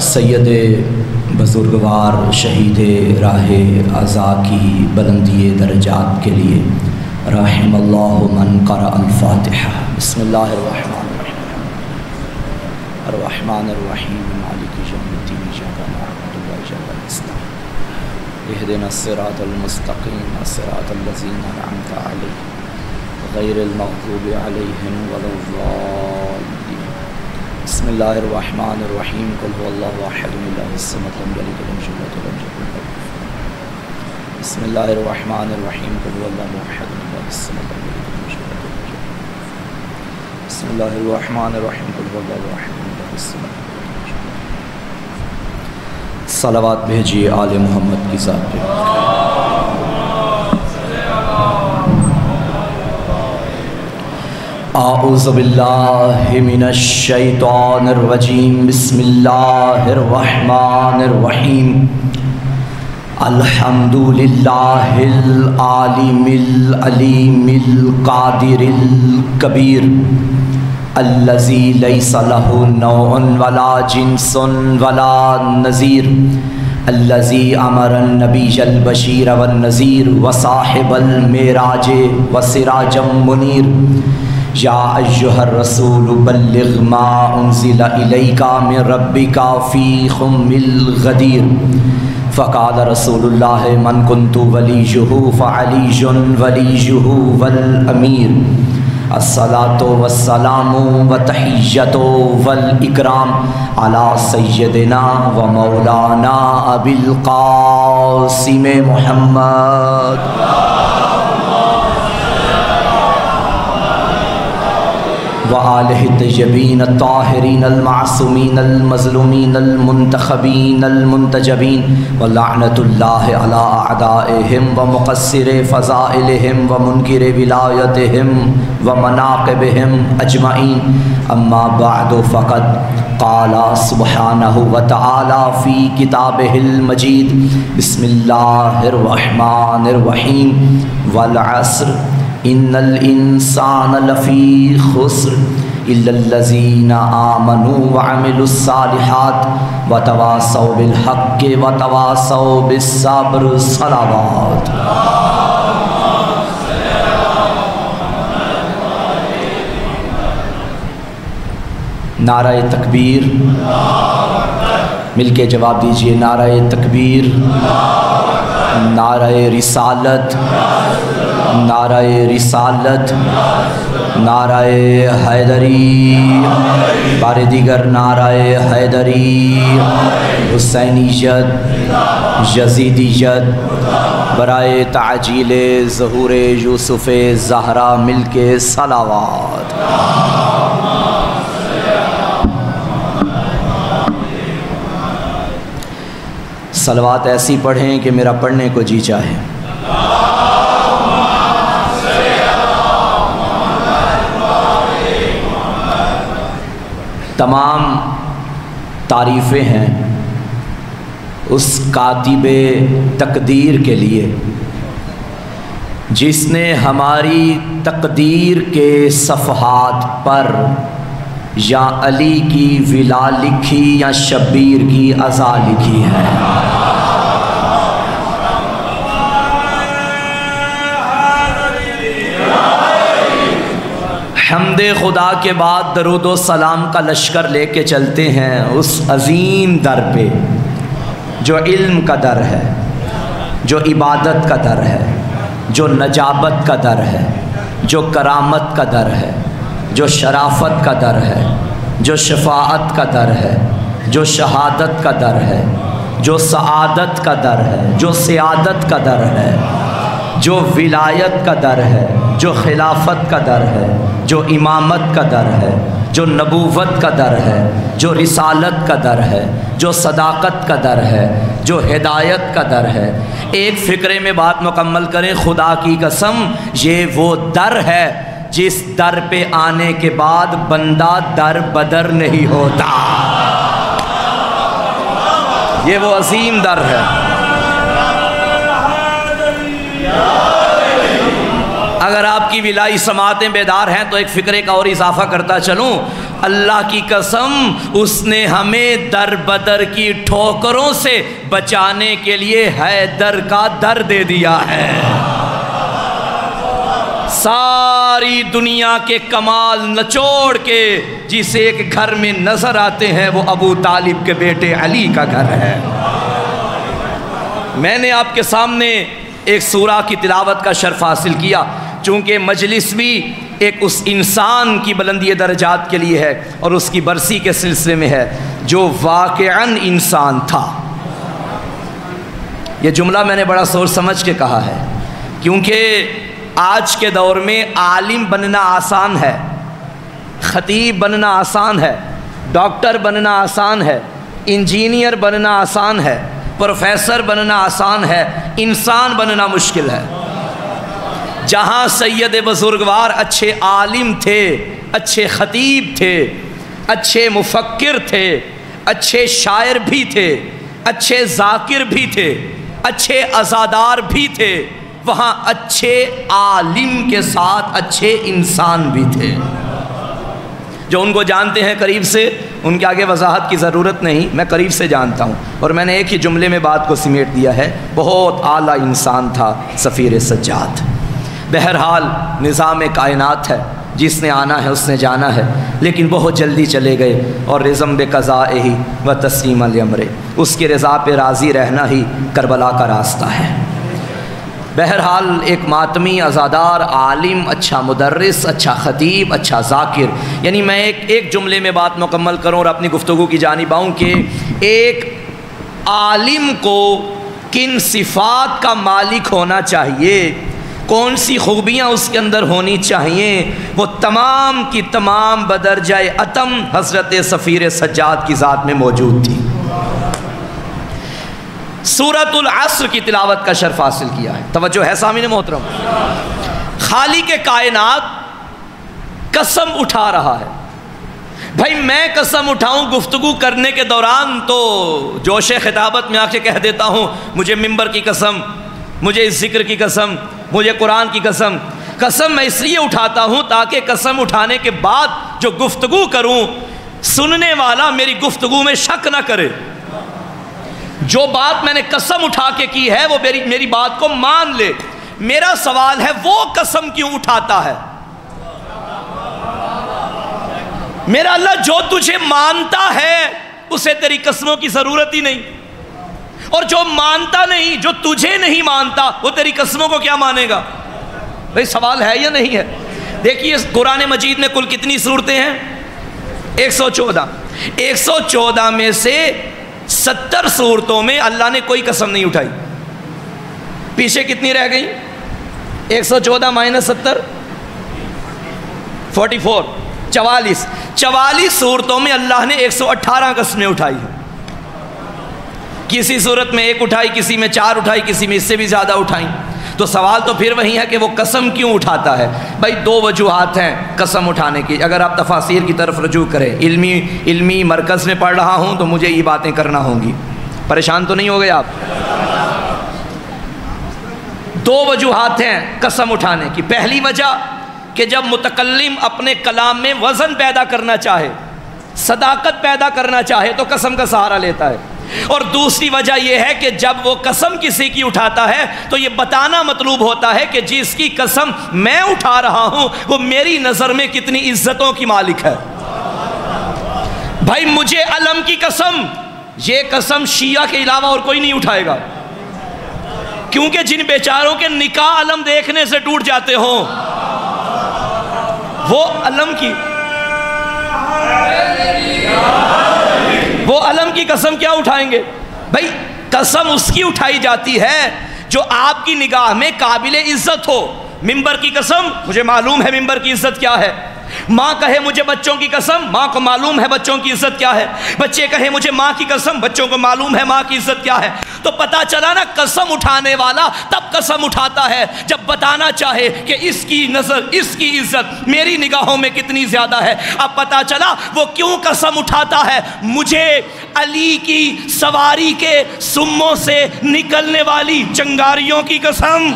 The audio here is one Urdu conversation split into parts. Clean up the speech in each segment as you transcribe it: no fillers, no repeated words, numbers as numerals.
سید بزرگوار شہید راہ ازا کی بلندی درجات کے لیے رحم اللہ من قرأ الفاتحہ۔ بسم اللہ الرحمن الرحیم الرحمن الرحیم مالک یوم الدین ایاک نعبد و ایاک نستعین اہدنا الصراط المستقیم صراط الذین انعمت علیہم غیر المغضوب علیہم ولا الضالین۔ بسم اللہ الرحمن الرحیم قل هو اللہ احد اللہ الصمد لم یلد ولم یولد ولم یکن له کفوا احد۔ بسم اللہ الرحمن الرحیم قل هو اللہ احد اللہ الصمد لم یلد ولم یولد ولم یکن له کفوا احد۔ بسم اللہ الرحمن الرحیم قل هو اللہ احد اللہ الصمد لم یلد ولم یولد۔ صلوات بھیجیے آل محمد کی ذات پہ۔ اعوذ باللہ من الشیطان الرجیم بسم اللہ الرحمن الرحیم الحمد للہ العالم العلیم القادر الکبیر الذی لیس لہ نوع ولا جنس ولا نظیر الذی امر النبی البشیر والنذیر وصاحب المعراج وسراجا منیر یا ایہا الرسول بلغ ما انزل الیک من ربک فی خم الغدیر فقال رسول اللہ من کنت ولیہ فعلی ولیہ والامیر الصلاة والسلام وتحیۃ والاکرام علی سیدنا و مولانا ابی القاسم محمد وآلہ الطیبین الطاہرین المعصومین المظلومین المنتخبین المنتجبین ولعنۃ اللہ علی اعدائہم ومقصر فضائلہم ومنکر ولایتہم ومناقبہم اجمعین اما بعد فقد قال سبحانہ وتعالی فی کتابہ المجید بسم اللہ الرحمن الرحیم والعصر ان الانسان لفی خسر الا الذین آمنوا وعملوا الصالحات وتواصوا بالحق وتواصوا بالصبر صلوات۔ نعرہ تکبیر، مل کے جواب دیجئے، نعرہ تکبیر، نعرہ رسالت، نعرہ رسالت، نعرہ حیدری، بار دیگر نعرہ حیدری، حسینیت، یزیدیت، برائے تعجیل ظہور یوسف زہرا، مل کے صلوات۔ صلوات ایسی پڑھیں کہ میرا پڑھنے کو جی چاہے۔ تمام تعریفیں ہیں اس کاتب تقدیر کے لیے جس نے ہماری تقدیر کے صفحات پر یا علی کی ولا لکھی یا شبیر کی ازا لکھی ہے۔ حمد خدا کے بعد درود و سلام کا لشکر لے کے چلتے ہیں اس عظیم در پہ جو علم کا در ہے، جو عبادت کا در ہے، جو نجابت کا در ہے، جو کرامت کا در ہے، جو شرافت کا در ہے، جو شفاعت کا در ہے، جو شہادت کا در ہے، جو سعادت کا در ہے، جو سیادت کا در ہے، جو ولایت کا در ہے، جو خلافت کا در ہے، جو امامت کا در ہے، جو نبوت کا در ہے، جو رسالت کا در ہے، جو صداقت کا در ہے، جو ہدایت کا در ہے۔ ایک فقرے میں بات مکمل کریں، خدا کی قسم یہ وہ در ہے جس در پہ آنے کے بعد بندہ در بدر نہیں ہوتا۔ یہ وہ عظیم در ہے۔ اگر اگر آپ کی ولائی سماعتیں بیدار ہیں تو ایک فکرے کا اور اضافہ کرتا چلوں، اللہ کی قسم اس نے ہمیں در بدر کی ٹھوکروں سے بچانے کے لیے حیدر کا در دے دیا ہے۔ ساری دنیا کے کمال نچوڑ کے جس ایک گھر میں نظر آتے ہیں وہ ابو طالب کے بیٹے علی کا گھر ہے۔ میں نے آپ کے سامنے ایک سورہ کی تلاوت کا شرف حاصل کیا، چونکہ مجلس بھی ایک اس انسان کی بلندی درجات کے لیے ہے اور اس کی برسی کے سلسلے میں ہے جو واقعاً انسان تھا۔ یہ جملہ میں نے بڑا سوچ سمجھ کے کہا ہے، کیونکہ آج کے دور میں عالم بننا آسان ہے، خطیب بننا آسان ہے، ڈاکٹر بننا آسان ہے، انجینئر بننا آسان ہے، پروفیسر بننا آسان ہے، انسان بننا مشکل ہے۔ جہاں سید بزرگوار اچھے عالم تھے، اچھے خطیب تھے، اچھے مفکر تھے، اچھے شاعر بھی تھے، اچھے ذاکر بھی تھے، اچھے عزادار بھی تھے، وہاں اچھے عالم کے ساتھ اچھے انسان بھی تھے۔ جو ان کو جانتے ہیں قریب سے ان کے آگے وضاحت کی ضرورت نہیں، میں قریب سے جانتا ہوں، اور میں نے ایک ہی جملے میں بات کو سمیٹ دیا ہے، بہت اعلیٰ انسان تھا سفیر سجاد۔ بہرحال نظام کائنات ہے، جس نے آنا ہے اس نے جانا ہے، لیکن بہت جلدی چلے گئے، اور رضم بقضائہ و تسلیم الامر، اس کی رضا پہ راضی رہنا ہی کربلا کا راستہ ہے۔ بہرحال ایک ماتمی، عزادار، عالم، اچھا مدرس، اچھا خطیب، اچھا ذاکر، یعنی میں ایک جملے میں بات مکمل کروں اور اپنی گفتگو کی جانب آؤں کہ ایک عالم کو کن صفات کا مالک ہونا چاہیے، کون سی خوبیاں اس کے اندر ہونی چاہیے، وہ تمام کی تمام بدرجہ اتم حضرت سفیر سجاد کی ذات میں موجود تھی۔ سورۃ العصر کی تلاوت کا شرف حاصل کیا ہے، توجہ ہے سامعین محترم۔ خالق کائنات قسم اٹھا رہا ہے۔ بھائی میں قسم اٹھاؤں گفتگو کرنے کے دوران تو جوش خطابت میں آ کے کہہ دیتا ہوں مجھے ممبر کی قسم، مجھے اس ذکر کی قسم، مجھے قرآن کی قسم۔ قسم میں اس لیے اٹھاتا ہوں تاکہ قسم اٹھانے کے بعد جو گفتگو کروں سننے والا میری گفتگو میں شک نہ کرے، جو بات میں نے قسم اٹھا کے کی ہے وہ میری بات کو مان لے۔ میرا سوال ہے وہ قسم کیوں اٹھاتا ہے؟ میرا اللہ جو تجھے مانتا ہے اسے تیری قسموں کی ضرورت ہی نہیں، اور جو مانتا نہیں، جو تجھے نہیں مانتا وہ تیری قسموں کو کیا مانے گا؟ بھئی سوال ہے یا نہیں ہے؟ دیکھیے قرآن مجید میں کل کتنی صورتیں ہیں؟ 114۔ 114 میں سے 70 صورتوں میں اللہ نے کوئی قسم نہیں اٹھائی۔ پیچھے کتنی رہ گئی؟ 114 مائنس 70 44، 44 صورتوں میں اللہ نے 118 قسمیں اٹھائی ہیں۔ کسی صورت میں 1 اٹھائی، کسی میں 4 اٹھائی، کسی میں اس سے بھی زیادہ اٹھائیں۔ تو سوال تو پھر وہی ہے کہ وہ قسم کیوں اٹھاتا ہے؟ بھائی 2 وجوہات ہیں قسم اٹھانے کی۔ اگر آپ تفاسیر کی طرف رجوع کریں، علمی مرکز میں پڑھ رہا ہوں تو مجھے یہ باتیں کرنا ہوں گی، پریشان تو نہیں ہو گئے آپ؟ 2 وجوہات ہیں قسم اٹھانے کی۔ پہلی وجہ کہ جب متکلم اپنے کلام میں وزن پیدا کرنا چاہے، صداقت پیدا کرنا چاہے تو قسم کا سہارا لیتا ہے، اور دوسری وجہ یہ ہے کہ جب وہ قسم کسی کی اٹھاتا ہے تو یہ بتانا مطلوب ہوتا ہے کہ جس کی قسم میں اٹھا رہا ہوں وہ میری نظر میں کتنی عزتوں کی مالک ہے۔ بھائی مجھے علم کی قسم، یہ قسم شیعہ کے علاوہ اور کوئی نہیں اٹھائے گا، کیونکہ جن بیچاروں کے نکاح علم دیکھنے سے ٹوٹ جاتے ہوں وہ علم کی قسم کیا اٹھائیں گے؟ بھائی قسم اس کی اٹھائی جاتی ہے جو آپ کی نگاہ میں قابل عزت ہو۔ ممبر کی قسم، مجھے معلوم ہے ممبر کی عزت کیا ہے۔ ماں کہے مجھے بچوں کی قسم، ماں کو معلوم ہے بچوں کی عزت کیا ہے۔ بچے کہے مجھے ماں کی قسم، بچوں کو معلوم ہے ماں کی عزت کیا ہے۔ تو پتا چلا نا قسم اٹھانے والا تب قسم اٹھاتا ہے جب بتانا چاہے کہ اس کی نظر، اس کی عزت میری نگاہوں میں کتنی زیادہ ہے۔ اب پتا چلا وہ کیوں قسم اٹھاتا ہے، مجھے علی کی سواری کے سموں سے نکلنے والی چنگاریوں کی قسم،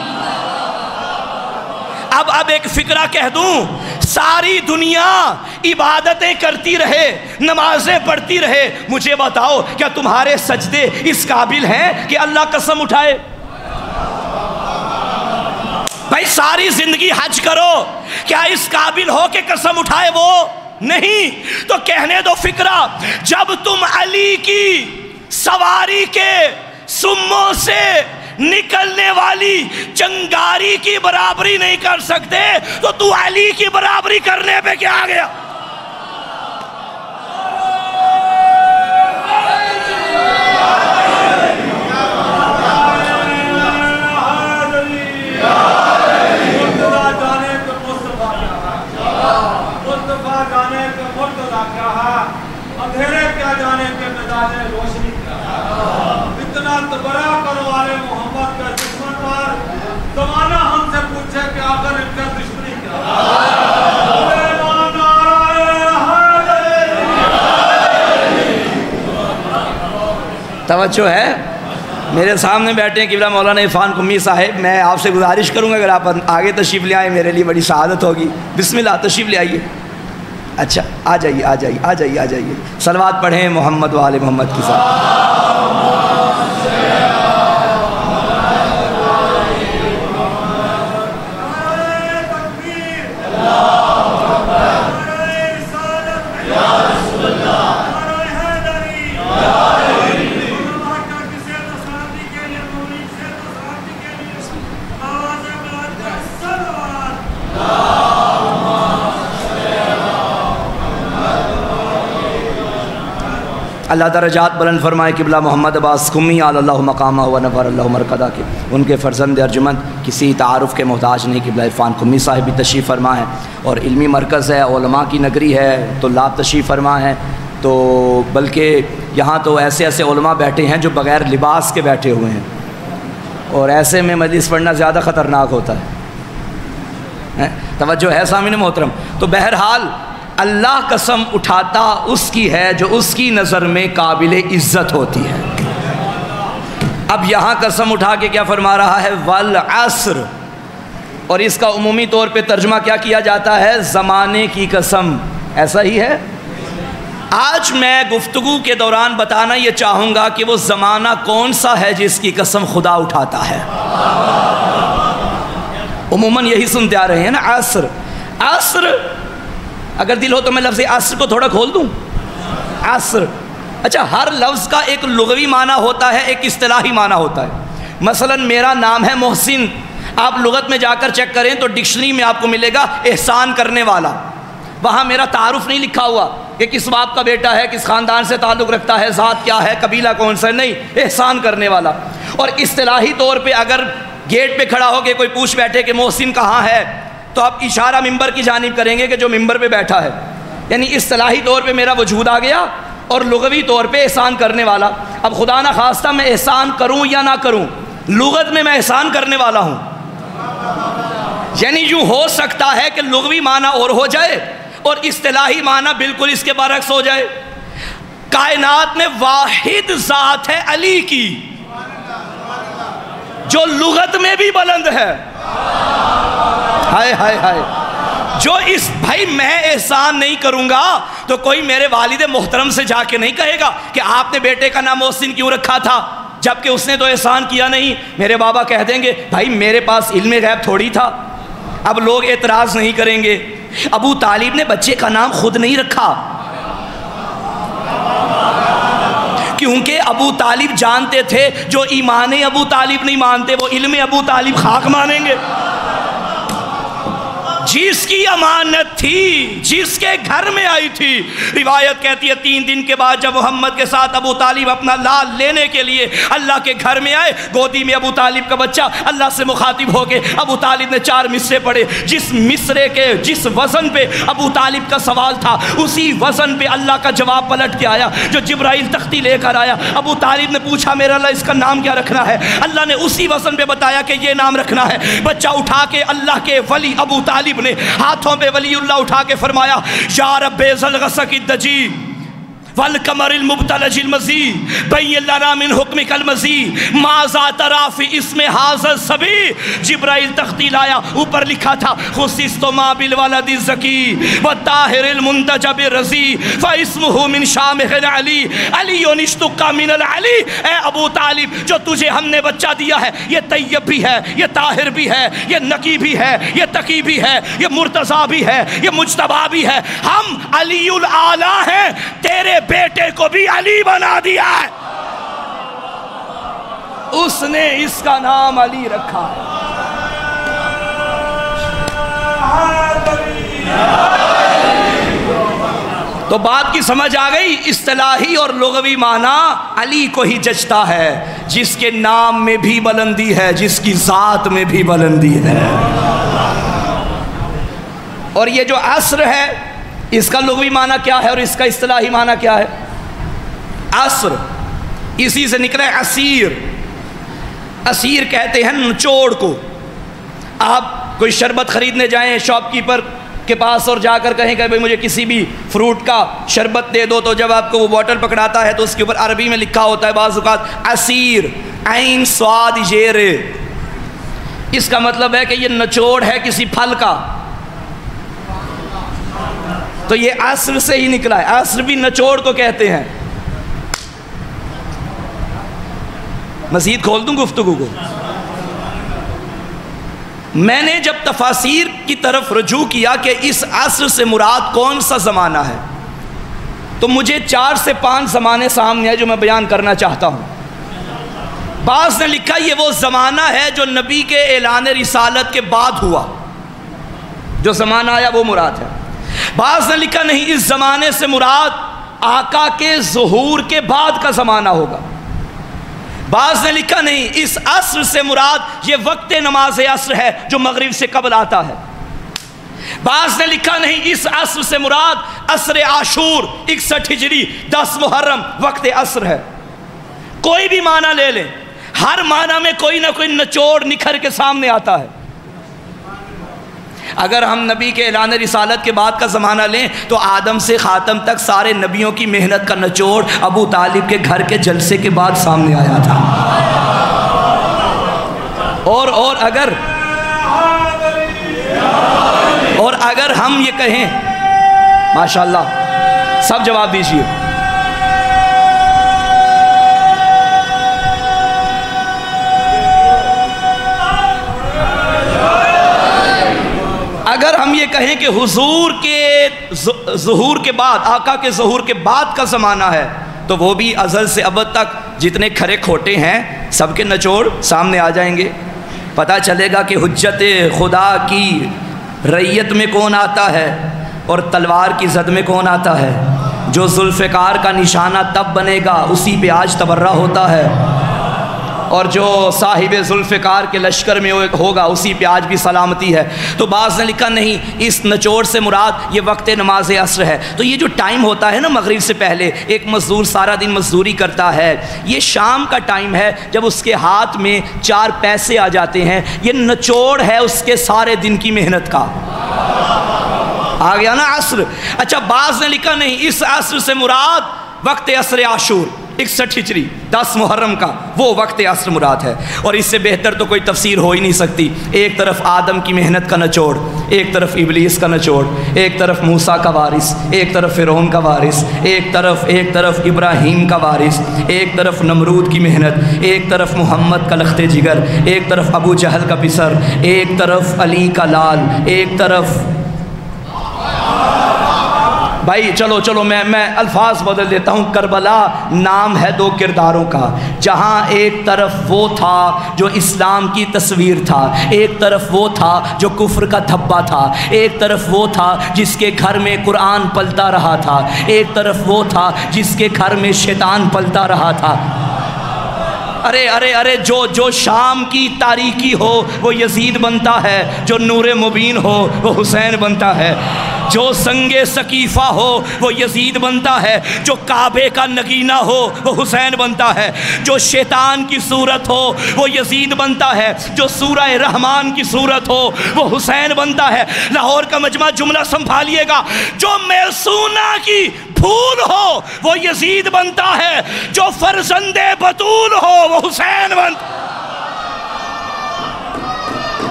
اب ایک فکرہ کہہ دوں، ساری دنیا عبادتیں کرتی رہے، نمازیں پڑھتی رہے، مجھے بتاؤ کیا تمہارے سجدے اس قابل ہیں کہ اللہ قسم اٹھائے؟ بھائی ساری زندگی حج کرو، کیا اس قابل ہو کہ قسم اٹھائے؟ وہ نہیں۔ تو کہنے دو فکرہ، جب تم علی کی سواری کے سموں سے نکلنے والی چنگاری کی برابری نہیں کر سکتے تو علی کی برابری کرنے پہ کیا آ گیا؟ اتنا تبرہ کرو آل محمد کا دشمن پر، زمانہ ہم سے پوچھے کہ آخر ان کا دشمنی کیا؟ توجہ ہے؟ میرے سامنے بیٹھے ہیں قبلہ مولانا عرفان قمی صاحب، میں آپ سے گزارش کروں گا اگر آپ آگے تشریف لے آئیں میرے لیے بڑی سعادت ہوگی۔ بسم اللہ، تشریف لے آئیے۔ اچھا آ جائیے آ جائیے آ جائیے آ جائیے، صلوات پڑھیں محمد و آل محمد کے ساتھ۔ اللہ درجات بلند فرمائے قبلہ محمد عباس قمی علی اللہ مقامہ و نور اللہ مرقدہ کے ان کے فرزند ارجمند کسی تعارف کے محتاج نہیں۔ قبلہ عرفان قمی صاحب بھی تشریف فرما ہے اور علمی مرکز ہے، علماء کی نگری ہے، طلاب تشریف فرما ہے، تو بلکہ یہاں تو ایسے ایسے علماء بیٹھے ہیں جو بغیر لباس کے بیٹھے ہوئے ہیں، اور ایسے میں مجلس پڑھنا زیادہ خطرناک ہوتا ہے۔ توجہ ہے سامعین محترم؟ تو بہرحال اللہ قسم اٹھاتا اس کی ہے جو اس کی نظر میں قابل عزت ہوتی ہے۔ اب یہاں قسم اٹھا کے کیا فرما رہا ہے؟ والعصر، اور اس کا عمومی طور پہ ترجمہ کیا کیا جاتا ہے؟ زمانے کی قسم۔ ایسا ہی ہے؟ آج میں گفتگو کے دوران بتانا یہ چاہوں گا کہ وہ زمانہ کون سا ہے جس کی قسم خدا اٹھاتا ہے۔ عموماً یہی سنتے آ رہے ہیں نا، عصر۔ عصر اگر دل ہو تو میں لفظ عصر کو تھوڑا کھول دوں۔ عصر، اچھا ہر لفظ کا ایک لغوی معنی ہوتا ہے، ایک اصطلاحی معنی ہوتا ہے۔ مثلا میرا نام ہے محسن، آپ لغت میں جا کر چیک کریں تو ڈکشنری میں آپ کو ملے گا احسان کرنے والا، وہاں میرا تعارف نہیں لکھا ہوا کہ کس باپ کا بیٹا ہے، کس خاندان سے تعلق رکھتا ہے، ذات کیا ہے، قبیلہ کون سا ہے، نہیں، احسان کرنے والا۔ اور اصطلاحی طور پہ اگر گیٹ پہ کھڑا ہو کے کوئی پوچھ بیٹھے کہ محسن کہاں ہے تو آپ اشارہ ممبر کی جانب کریں گے کہ جو ممبر پہ بیٹھا ہے، یعنی اصطلاحی طور پہ میرا وجود آ گیا، اور لغوی طور پہ احسان کرنے والا۔ اب خدا نہ خواستہ میں احسان کروں یا نہ کروں، لغت میں میں احسان کرنے والا ہوں، یعنی یوں ہو سکتا ہے کہ لغوی معنی اور ہو جائے اور اصطلاحی معنی بالکل اس کے برعکس ہو جائے۔ کائنات میں واحد ذات ہے علی کی جو لغت میں بھی بلند ہے، ہائے ہائے ہائے، جو اس بھائی میں احسان نہیں کروں گا تو کوئی میرے والد محترم سے جا کے نہیں کہے گا کہ آپ نے بیٹے کا نام محسن کیوں رکھا تھا جبکہ اس نے تو احسان کیا نہیں۔ میرے بابا کہہ دیں گے بھائی میرے پاس علم غیب تھوڑی تھا۔ اب لوگ اعتراض نہیں کریں گے۔ ابو طالب نے بچے کا نام خود نہیں رکھا کیونکہ ابو طالب جانتے تھے جو ایمان ابو طالب نہیں مانتے وہ علم ابو طالب خاک مانیں گے۔ جس کی امانت تھی، جس کے گھر میں آئی تھی، روایت کہتی ہے 3 دن کے بعد جب محمد کے ساتھ ابو طالب اپنا لال لینے کے لیے اللہ کے گھر میں آئے، گودی میں ابو طالب کا بچہ اللہ سے مخاطب ہو کے ابو طالب نے 4 مصرے پڑھے۔ جس مصرے کے جس وزن پہ ابو طالب کا سوال تھا اسی وزن پہ اللہ کا جواب پلٹ کے آیا، جو جبرائیل تختی لے کر آیا۔ ابو طالب نے پوچھا میرا اللہ اس کا نام کیا رکھنا ہے؟ اللہ نے اسی وزن پہ بتایا کہ یہ نام رکھنا ہے۔ بچہ اٹھا کے اللہ کے ولی ابو طالب نے ہاتھوں پہ ولی اللہ اٹھا کے فرمایا یا رب ذل غصق الدجی والقمر المبتلج المزید بین لنا من حکمک المزید ماذا تری فی اسم ھذا الصبی. جبرائیل تختی لایا، اوپر لکھا تھا خصصت ما بالولد الزکی والطاہر المنتجب الرضی فاسمہ من شامخ علی علی اشتق من العلی. اے ابو طالب، جو تجھے ہم نے بچہ دیا ہے یہ طیب بھی ہے، یہ طاہر بھی ہے، یہ نقی بھی ہے، یہ تقی بھی ہے، یہ مرتضی بھی ہے، یہ مجتبی بھی ہے. ہم علی الاعلیٰ ہیں، تیرے بیٹے کو بھی علی بنا دیا ہے. اس نے اس کا نام علی رکھا ہے. تو بات کی سمجھ آ گئی. اصطلاحی اور لغوی معنی علی کو ہی جچتا ہے، جس کے نام میں بھی بلندی ہے، جس کی ذات میں بھی بلندی ہے. اور یہ جو عصر ہے اس کا لغوی معنی کیا ہے اور اس کا اصطلاحی معنی کیا ہے؟ عصر اسی سے نکلا ہے عصیر. عصیر کہتے ہیں نچوڑ کو. آپ کوئی شربت خریدنے جائیں شاپ کیپر کے پاس اور جا کر کہیں کہ بھئی مجھے کسی بھی فروٹ کا شربت دے دو، تو جب آپ کو وہ بوٹل پکڑاتا ہے تو اس کے اوپر عربی میں لکھا ہوتا ہے بعض اوقات عصیر عین صاد زیر. اس کا مطلب ہے کہ یہ نچوڑ ہے کسی پھل کا. تو یہ عصر سے ہی نکلا ہے. عصر بھی نچوڑ کو کہتے ہیں. مزید کھول دوں گفتگو کو. میں نے جب تفاسیر کی طرف رجوع کیا کہ اس عصر سے مراد کون سا زمانہ ہے، تو مجھے 4 سے 5 زمانے سامنے ہیں جو میں بیان کرنا چاہتا ہوں. بعض نے لکھا یہ وہ زمانہ ہے جو نبی کے اعلان رسالت کے بعد ہوا، جو زمانہ آیا وہ مراد ہے. بعض نے لکھا نہیں، اس زمانے سے مراد آقا کے ظہور کے بعد کا زمانہ ہوگا. بعض نے لکھا نہیں، اس عصر سے مراد یہ وقت نماز عصر ہے جو مغرب سے قبل آتا ہے. بعض نے لکھا نہیں، اس عصر سے مراد عصر عاشور 61 ہجری 10 محرم وقت عصر ہے. کوئی بھی معنی لے لیں، ہر معنی میں کوئی نہ کوئی نچوڑ نکھر کے سامنے آتا ہے. اگر ہم نبی کے اعلان رسالت کے بعد کا زمانہ لیں تو آدم سے خاتم تک سارے نبیوں کی محنت کا نچوڑ ابو طالب کے گھر کے جلسے کے بعد سامنے آیا تھا. اور اگر ہم یہ کہیں، ماشاءاللہ سب جواب دیجئے، اگر ہم یہ کہیں کہ حضور کے ظہور کے بعد، آقا کے ظہور کے بعد کا زمانہ ہے، تو وہ بھی ازل سے ابد تک جتنے کھرے کھوٹے ہیں سب کے نچوڑ سامنے آ جائیں گے. پتہ چلے گا کہ حجت خدا کی رعیت میں کون آتا ہے اور تلوار کی زد میں کون آتا ہے. جو ذوالفقار کا نشانہ تب بنے گا اسی پہ آج تبرہ ہوتا ہے، اور جو صاحب ذوالفقار کے لشکر میں ہوگا اسی پہ آج بھی سلامتی ہے. تو بعض نے لکھا نہیں، اس نچوڑ سے مراد یہ وقت نماز عصر ہے. تو یہ جو ٹائم ہوتا ہے نا مغرب سے پہلے، ایک مزدور سارا دن مزدوری کرتا ہے، یہ شام کا ٹائم ہے جب اس کے ہاتھ میں 4 پیسے آ جاتے ہیں. یہ نچوڑ ہے اس کے سارے دن کی محنت کا. آ گیا نا عصر. اچھا، بعض نے لکھا نہیں، اس عصر سے مراد وقت عصر عاشور 61 ہجری 10 محرم کا وہ وقت عصر مراد ہے. اور اس سے بہتر تو کوئی تفسیر ہو ہی نہیں سکتی. ایک طرف آدم کی محنت کا نچوڑ، ایک طرف ابلیس کا نچوڑ، ایک طرف موسیٰ کا وارث، ایک طرف فرعون کا وارث، ایک طرف ابراہیم کا وارث، ایک طرف نمرود کی محنت، ایک طرف محمد کا لخت جگر، ایک طرف ابو جہل کا پسر، ایک طرف علی کا لال، ایک طرف بھائی چلو میں الفاظ بدل دیتا ہوں. کربلا نام ہے 2 کرداروں کا. جہاں ایک طرف وہ تھا جو اسلام کی تصویر تھا، ایک طرف وہ تھا جو کفر کا دھبا تھا، ایک طرف وہ تھا جس کے گھر میں قرآن پلتا رہا تھا، ایک طرف وہ تھا جس کے گھر میں شیطان پلتا رہا تھا. ارے ارے ارے جو شام کی تاریکی ہو وہ یزید بنتا ہے، جو نور مبین ہو وہ حسین بنتا ہے، جو سنگ سقیفہ ہو وہ یزید بنتا ہے، جو کعبے کا نگینہ ہو وہ حسین بنتا ہے، جو شیطان کی صورت ہو وہ یزید بنتا ہے، جو سورہ رحمان کی صورت ہو وہ حسین بنتا ہے۔ لاہور کا مجمع جملہ سنبھالیے گا، جو میسونہ کی پھول ہو وہ یزید بنتا ہے، جو فرزند بطول ہو وہ حسین بنتا ہے۔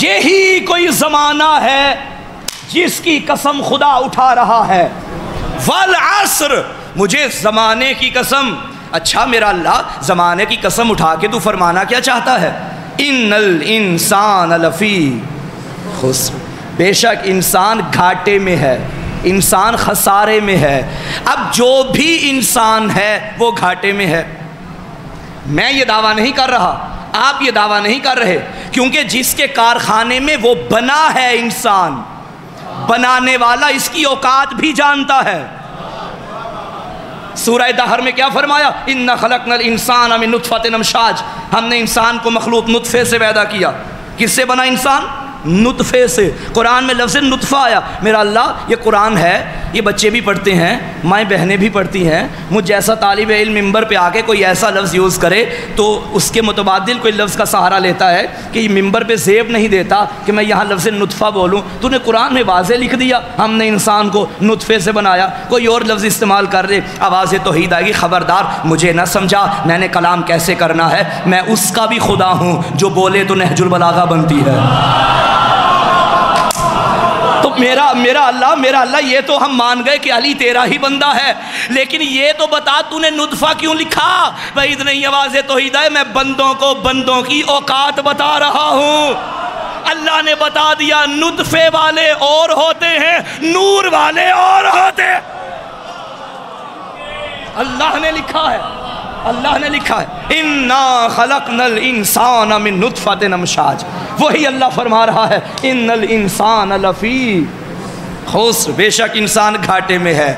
یہی کوئی زمانہ ہے جس کی قسم خدا اٹھا رہا ہے، والعصر، مجھے زمانے کی قسم۔ اچھا میرا اللہ زمانے کی قسم اٹھا کے تو فرمانا کیا چاہتا ہے؟ ان الانسان لفی خسر، بے شک انسان گھاٹے میں ہے، انسان خسارے میں ہے۔ اب جو بھی انسان ہے وہ گھاٹے میں ہے۔ میں یہ دعویٰ نہیں کر رہا، آپ یہ دعویٰ نہیں کر رہے، کیونکہ جس کے کارخانے میں وہ بنا ہے انسان، بنانے والا اس کی اوقات بھی جانتا ہے۔ سورہ دہر میں کیا فرمایا؟ اِنَّا خَلَقْنَا الْإِنسَانَ مِن نُطْفَةٍ أَمْشَاجٍ، ہم نے انسان کو مخلوق نطفے سے پیدا کیا۔ کس سے بنا انسان؟ نطفے سے۔ قرآن میں لفظ نطفہ آیا۔ میرا اللہ یہ قرآن ہے، یہ بچے بھی پڑھتے ہیں، مائیں بہنیں بھی پڑھتی ہیں، مجھ جیسا طالب علم ممبر پہ آ کے کوئی ایسا لفظ یوز کرے تو اس کے متبادل کوئی لفظ کا سہارا لیتا ہے کہ یہ ممبر پہ زیب نہیں دیتا کہ میں یہاں لفظ نطفہ بولوں۔ تو نے قرآن میں واضح لکھ دیا ہم نے انسان کو نطفے سے بنایا، کوئی اور لفظ استعمال کر لے آواز توحید آئے گی۔ خبردار، مجھے نہ سمجھا میں نے کلام کیسے کرنا ہے، میں اس کا بھی خدا ہوں جو بولے تو نہج البلاغہ بنتی ہے۔ تو میرا اللہ یہ تو ہم مان گئے کہ علی تیرا ہی بندہ ہے، لیکن یہ تو بتا تو نے نطفہ کیوں لکھا؟ بھائی اتنا ہی آواز توحید ہے، میں بندوں کو بندوں کی اوقات بتا رہا ہوں۔ اللہ نے بتا دیا نطفے والے اور ہوتے ہیں، نور والے اور ہوتے ہیں۔ اللہ نے لکھا ہے، اللہ نے لکھا ہے اِنَّا خَلَقْنَا الْإِنسَانَ مِن نُطْفَةٍ أَمْشَاجٍ۔ وہی اللہ فرما رہا ہے اِنَّ الْإِنسَانَ لَفِي خسر، بے شک انسان گھاٹے میں ہے۔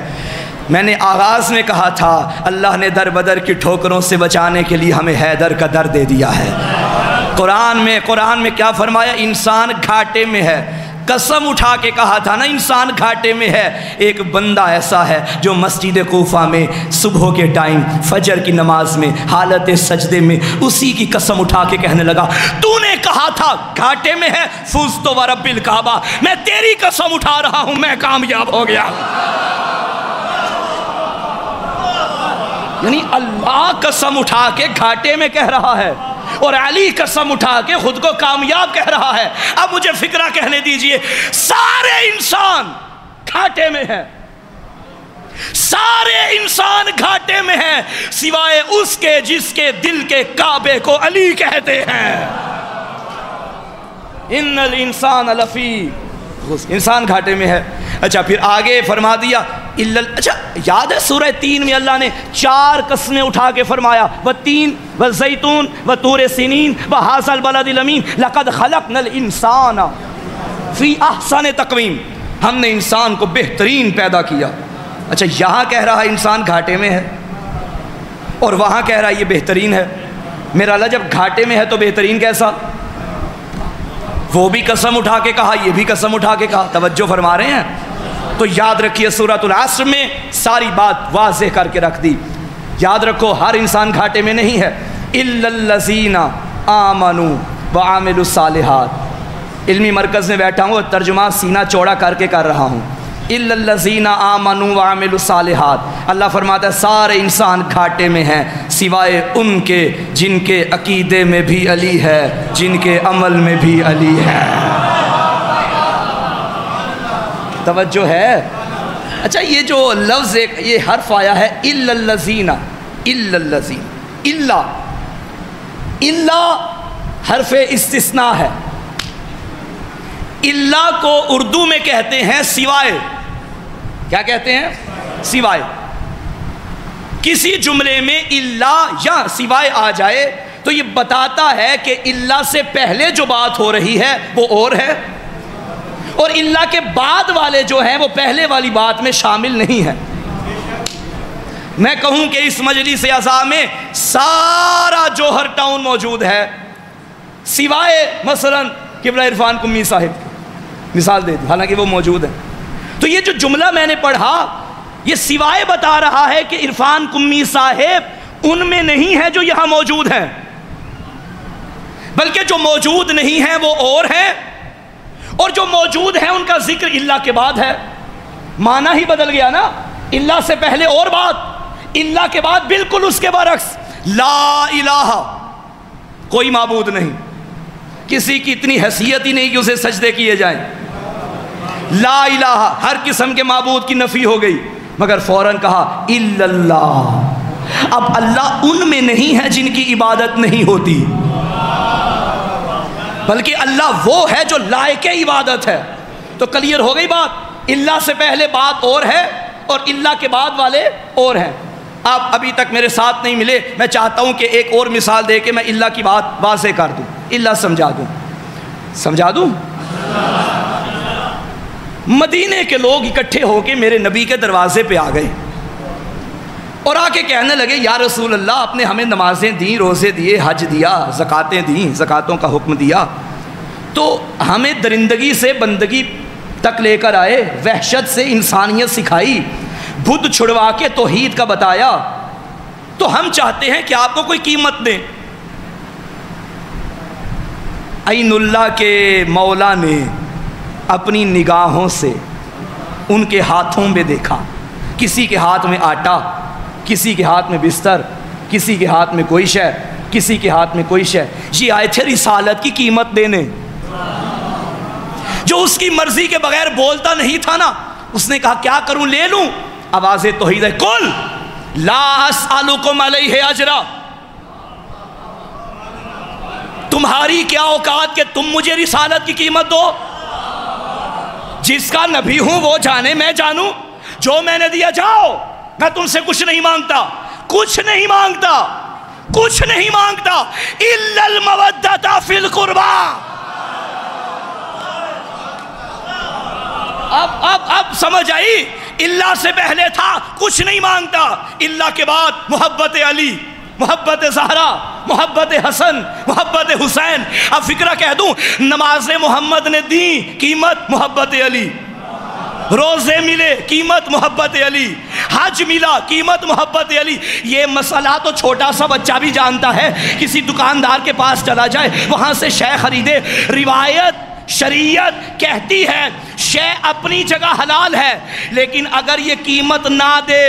میں نے آغاز میں کہا تھا اللہ نے در بدر کی ٹھوکروں سے بچانے کے لیے ہمیں حیدر کا در دے دیا ہے۔ قرآن میں کیا فرمایا؟ انسان گھاٹے میں ہے۔ قسم اٹھا کے کہا تھا نا انسان گھاٹے میں ہے۔ ایک بندہ ایسا ہے جو مسجد کوفہ میں صبح کے ٹائم فجر کی نماز میں حالت سجدے میں اسی کی قسم اٹھا کے کہنے لگا تو نے کہا تھا گھاٹے میں ہے، فزت ورب الکعبہ، میں تیری قسم اٹھا رہا ہوں میں کامیاب ہو گیا۔ یعنی اللہ قسم اٹھا کے گھاٹے میں کہہ رہا ہے اور علی قسم اٹھا کے خود کو کامیاب کہہ رہا ہے۔ اب مجھے فکرہ کہنے دیجئے، سارے انسان گھاٹے میں ہیں، سارے انسان گھاٹے میں ہیں سوائے اس کے جس کے دل کے کعبے کو علی کہتے ہیں۔ ان الانسان لفی، انسان گھاٹے میں ہے۔ اچھا پھر آگے فرما دیا اچھا یاد ہے سورہ 3 میں اللہ نے 4 قسمیں اٹھا کے فرمایا والتین والزیتون وطور سینین وہذا البلد الامین لقد خلقنا الانسان فی احسن تقویم، ہم نے انسان کو بہترین پیدا کیا۔ اچھا یہاں کہہ رہا ہے انسان گھاٹے میں ہے اور وہاں کہہ رہا ہے یہ بہترین ہے۔ میرا اللہ جب گھاٹے میں ہے تو بہترین کیسا؟ وہ بھی قسم اٹھا کے کہا، یہ بھی قسم اٹھا کے کہا۔ توجہ فرما رہے ہیں؟ تو یاد رکھیے سورۃ العصر میں ساری بات واضح کر کے رکھ دی۔ یاد رکھو ہر انسان گھاٹے میں نہیں ہے۔ اِلَّا الَّذِينَ آمَنُوا وَعَمِلُوا الصَّالِحَاتِ، علمی مرکز میں بیٹھا ہوں اور ترجمہ سینہ چوڑا کر کے کر رہا ہوں۔ اِلَّا الَّذِينَ آمَنُوا وَعَمِلُوا الصَّالِحَاتِ، اللہ فرماتا ہے سارے انسان گھاٹے میں ہیں سوائے ان کے جن کے عقیدے میں بھی علی ہے، جن کے عمل میں بھی علی ہے۔ توجہ ہے؟ اچھا یہ جو لفظ یہ حرف آیا ہے اِلَّا الَّذِينَ، اِلَّا الَّذِينَ، اِلَّا حرف استثناء ہے۔ اِلَّا کو اردو میں کہتے ہیں سوائے۔ کیا کہتے ہیں؟ سوائے۔ کسی جملے میں اِلَّا یا سوائے آ جائے تو یہ بتاتا ہے کہ اِلَّا سے پہلے جو بات ہو رہی ہے وہ اور ہے، اور اللہ کے بعد والے جو ہیں وہ پہلے والی بات میں شامل نہیں ہیں۔ میں کہوں کہ اس مجلس اعزاز میں سارا جوہر ٹاؤن موجود ہے، سوائے مثلا قبلہ عرفان قمی صاحب، مثال دے دی، حالانکہ وہ موجود ہے۔ تو یہ جو جملہ میں نے پڑھا یہ سوائے بتا رہا ہے کہ عرفان قمی صاحب ان میں نہیں ہے جو یہاں موجود ہیں، بلکہ جو موجود نہیں ہیں وہ اور ہیں، اور جو موجود ہیں ان کا ذکر اللہ کے بعد ہے۔ معنی ہی بدل گیا نا، اللہ سے پہلے اور بات، اللہ کے بعد بالکل اس کے برعکس، لا الہ، کوئی معبود نہیں، کسی کی اتنی حیثیت ہی نہیں کہ اسے سجدے کیے جائیں، لا الہ، ہر قسم کے معبود کی نفی ہو گئی، مگر فوراً کہا الا اللہ۔ اب اللہ ان میں نہیں ہے جن کی عبادت نہیں ہوتی، بلکہ اللہ وہ ہے جو لائق عبادت ہے۔ تو کلیئر ہو گئی بات، اللہ سے پہلے بات اور ہے اور اللہ کے بعد والے اور ہیں۔ آپ ابھی تک میرے ساتھ نہیں ملے، میں چاہتا ہوں کہ ایک اور مثال دے کے میں اللہ کی بات واضح کر دوں، اللہ سمجھا دوں۔ مدینے کے لوگ اکٹھے ہو کے میرے نبی کے دروازے پہ آ گئے اور آ کے کہنے لگے یا رسول اللہ، آپ نے ہمیں نمازیں دیں، روزے دیے، حج دیا، زکاتیں دیں، زکاتوں کا حکم دیا، تو ہمیں درندگی سے بندگی تک لے کر آئے، وحشت سے انسانیت سکھائی، بدھ چھڑوا کے توحید کا بتایا، تو ہم چاہتے ہیں کہ آپ کو کوئی قیمت دیں۔ عین اللہ کے مولا نے اپنی نگاہوں سے ان کے ہاتھوں میں دیکھا، کسی کے ہاتھ میں آٹا، کسی کے ہاتھ میں بستر، کسی کے ہاتھ میں کوئی شے، کسی کے ہاتھ میں کوئی شے، یہ آئے تھے رسالت کی قیمت دینے۔ جو اس کی مرضی کے بغیر بولتا نہیں تھا نا، اس نے کہا کیا کروں، لے لوں؟ آواز توحید ہے، قل لا اسألکم علیہ اجرا، تمہاری کیا اوقات کہ تم مجھے رسالت کی قیمت دو؟ جس کا نبی ہوں وہ جانے، میں جانوں، جو میں نے دیا جاؤ، میں تم سے کچھ نہیں مانگتا، کچھ نہیں مانگتا، کچھ نہیں مانگتا، الا المودۃ فی القربی۔ اب سمجھ آئی، اللہ سے پہلے تھا کچھ نہیں مانگتا، اللہ کے بعد محبت علی، محبت زہرا، محبت حسن، محبت حسین۔ اب فکرہ کہہ دوں، نماز محمد نے دی، قیمت محبت علی، روزے ملے، قیمت محبت علی، حج ملا، قیمت محبت علی۔ یہ مسئلہ تو چھوٹا سا بچہ بھی جانتا ہے، کسی دکاندار کے پاس چلا جائے، وہاں سے شے خریدے، روایت شریعت کہتی ہے شے اپنی جگہ حلال ہے، لیکن اگر یہ قیمت نہ دے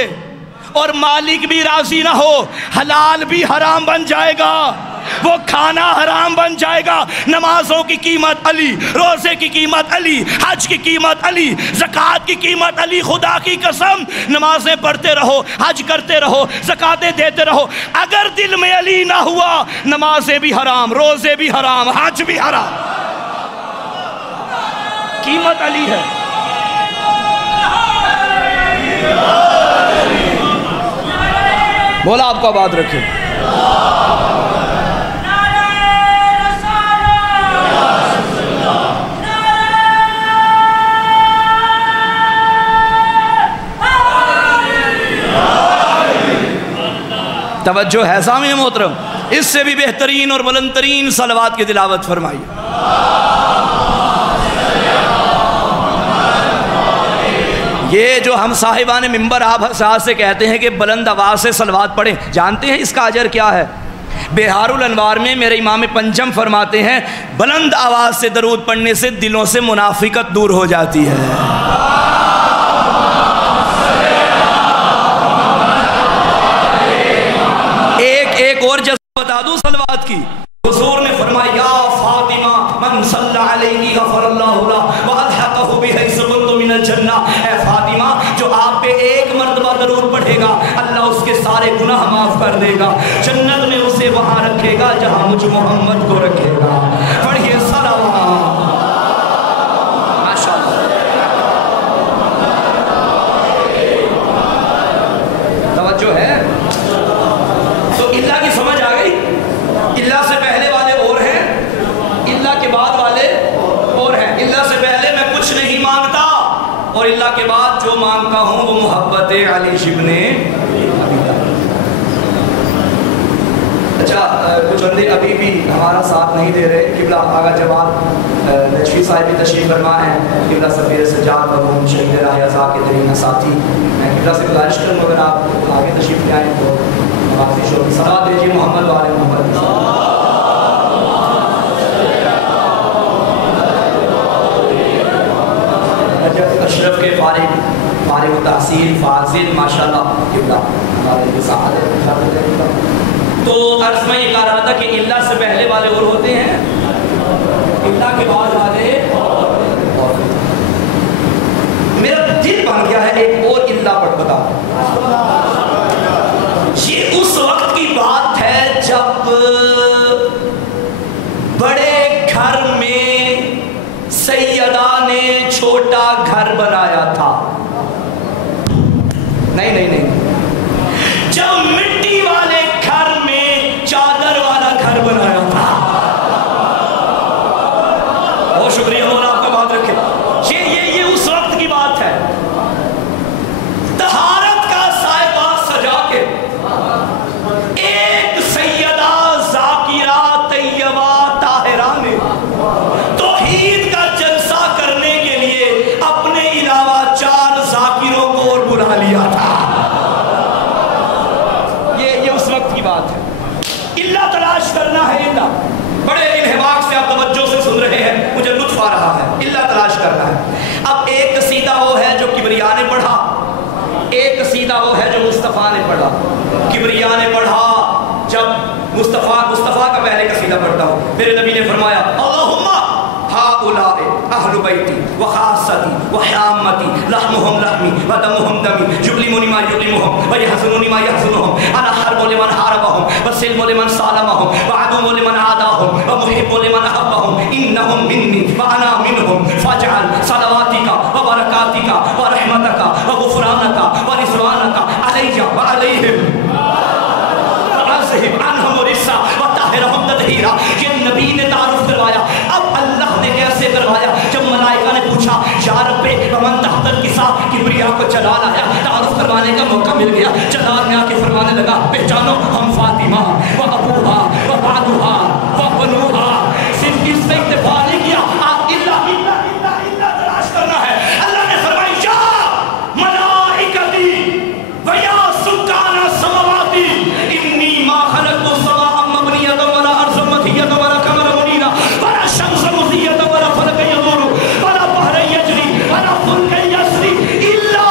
اور مالک بھی راضی نہ ہو، حلال بھی حرام بن جائے گا، وہ کھانا حرام بن جائے گا۔ نمازوں کی قیمت علی، روزے کی قیمت علی، حج کی قیمت علی، زکوٰۃ کی قیمت علی۔ خدا کی قسم، نمازیں پڑھتے رہو، حج کرتے رہو، زکاتیں دیتے رہو، اگر دل میں علی نہ ہوا، نمازیں بھی حرام، روزے بھی حرام، حج بھی حرام۔ قیمت علی ہے۔ بولا آپ کو آباد رکھے۔ توجہ ہے سامعین محترم، اس سے بھی بہترین اور بلند ترین صلوات کی تلاوت فرمائیے۔ یہ جو ہم صاحبان ممبر آپ حضرات سے کہتے ہیں کہ بلند آواز سے صلوات پڑھیں، جانتے ہیں اس کا اجر کیا ہے؟ بہار الانوار میں میرے امام پنجم فرماتے ہیں بلند آواز سے درود پڑھنے سے دلوں سے منافقت دور ہو جاتی ہے۔ ایک اور جذبہ بتا دوں صلوات کی، حضور نے فرمایا یا فاطمہ من صلی علیہ غفر اللہ لہ وَأَلْحَقَهُ بِحَيْثُ كُنْتُ مِنَ الْجَنَّةِ۔ اے فاطمہ، جو آپ پہ ایک مرتبہ درود پڑھے گا، اللہ اس کے سارے گناہ معاف کر دے گا، جنت میں اسے وہاں رکھے گا جہاں مجھ محمد کو رکھے گا۔ پڑھیے صلوات۔ ماشاءاللہ، توجہ ہے؟ تو اللہ کی سمجھ آ گئی، اللہ سے پہلے والے اور ہیں، اللہ کے بعد والے اور ہیں۔ اللہ سے پہلے میں کچھ نہیں کچھ بندے ابھی بھی ہمارا ساتھ نہیں دے رہے. قبلہ آغا جواد نجفی صاحب بھی تشریف فرما ہیں. قبلہ سفیر سجاد مرحوم شہید راہ ازا کے ترین ساتھی. میں قبلہ سے گزارش کروں اگر آپ آگے تشریف لے آئیں تو نوازش ہوگی. صلوات بھیجیے محمد وآل محمد. اشرف کے فارغ التحصیل فاضل ماشاءاللہ قبلہ ہمارے ساتھ. تو عرض میں یہ کہہ رہا تھا کہ اللہ سے پہلے والے اور ہوتے ہیں, اللہ کے بعد والے اور. میرا دل بن گیا ہے ایک اور اللہ پڑھ بتا. یہ اس وقت کی بات ہے جب بڑے گھر میں سیدہ نے چھوٹا گھر بنایا تھا. نہیں, جب مٹی والے گھر میں چادر والا گھر بنایا تھا. بہت شکریہ مولا, آپ کا بات رکھے. یہ اس وقت کی بات ہے. طہارت کا صاحبہ سجا کے ایک سیدہ ذاکرہ طیبہ طاہرہ نے توحید کا جلسہ کرنے کے لیے اپنے علاوہ 4 ذاکروں کو اور بلا لیا تھا. یہ اس وقت کی بات ہے. اللہ تلاش کرنا ہے. اللہ بڑے انحماق سے آپ توجہ سے سن رہے ہیں, مجھے لطف آ رہا ہے. اللہ تلاش کرنا ہے. اب ایک قصیدہ وہ ہے جو کبریا نے پڑھا, ایک قصیدہ وہ ہے جو مصطفیٰ نے پڑھا. کبریا نے پڑھا جب مصطفیٰ کا پہلے قصیدہ پڑھتا ہوں. میرے نبی نے فرمایا اللہم ہؤلاء اہل بیتی وخاصتی وحامتی لحمہم لحمی ودمہم دمی یظلمنی ما یظلمہم ویحزننی ما یحزنہم انا حرب لمن حاربہم وسلم لمن سالمہم وعدو لمن عاداہم ومحب لمن احبہم انہم منی وانا منہم فاجعل صلواتک وبرکاتک ورحمتک وغفرانک ورضوانک علی وعلیہم وعزہم عنہم رسا وطاہرہم تطہیرا. یہ نبی نے تعارف کروایا. اب اللہ نے کیسے کروایا؟ جب ملائکہ نے پوچھا یا رب ومن تحت الکساء, کبریا کو جلال آیا, تعارف کروانے کا موقع مل گیا. جلال میں آ کے فرمانے لگا پہچانو ہم فاطمہ و ابوہا و بعدہا و بنوہا. صرف اس سے اکتفا نہیں کیا, اللہ تلاش کرنا ہے. اللہ نے فرمایا یا ملائکتی و یا سکان السماواتی انی ما خلقت السماء مبنیۃ ولا ارض مطیۃ ولا قمر منیرا ولا شمس مضیۃ ولا فلک یدور ولا بحر یجری ولا فلک یسری الا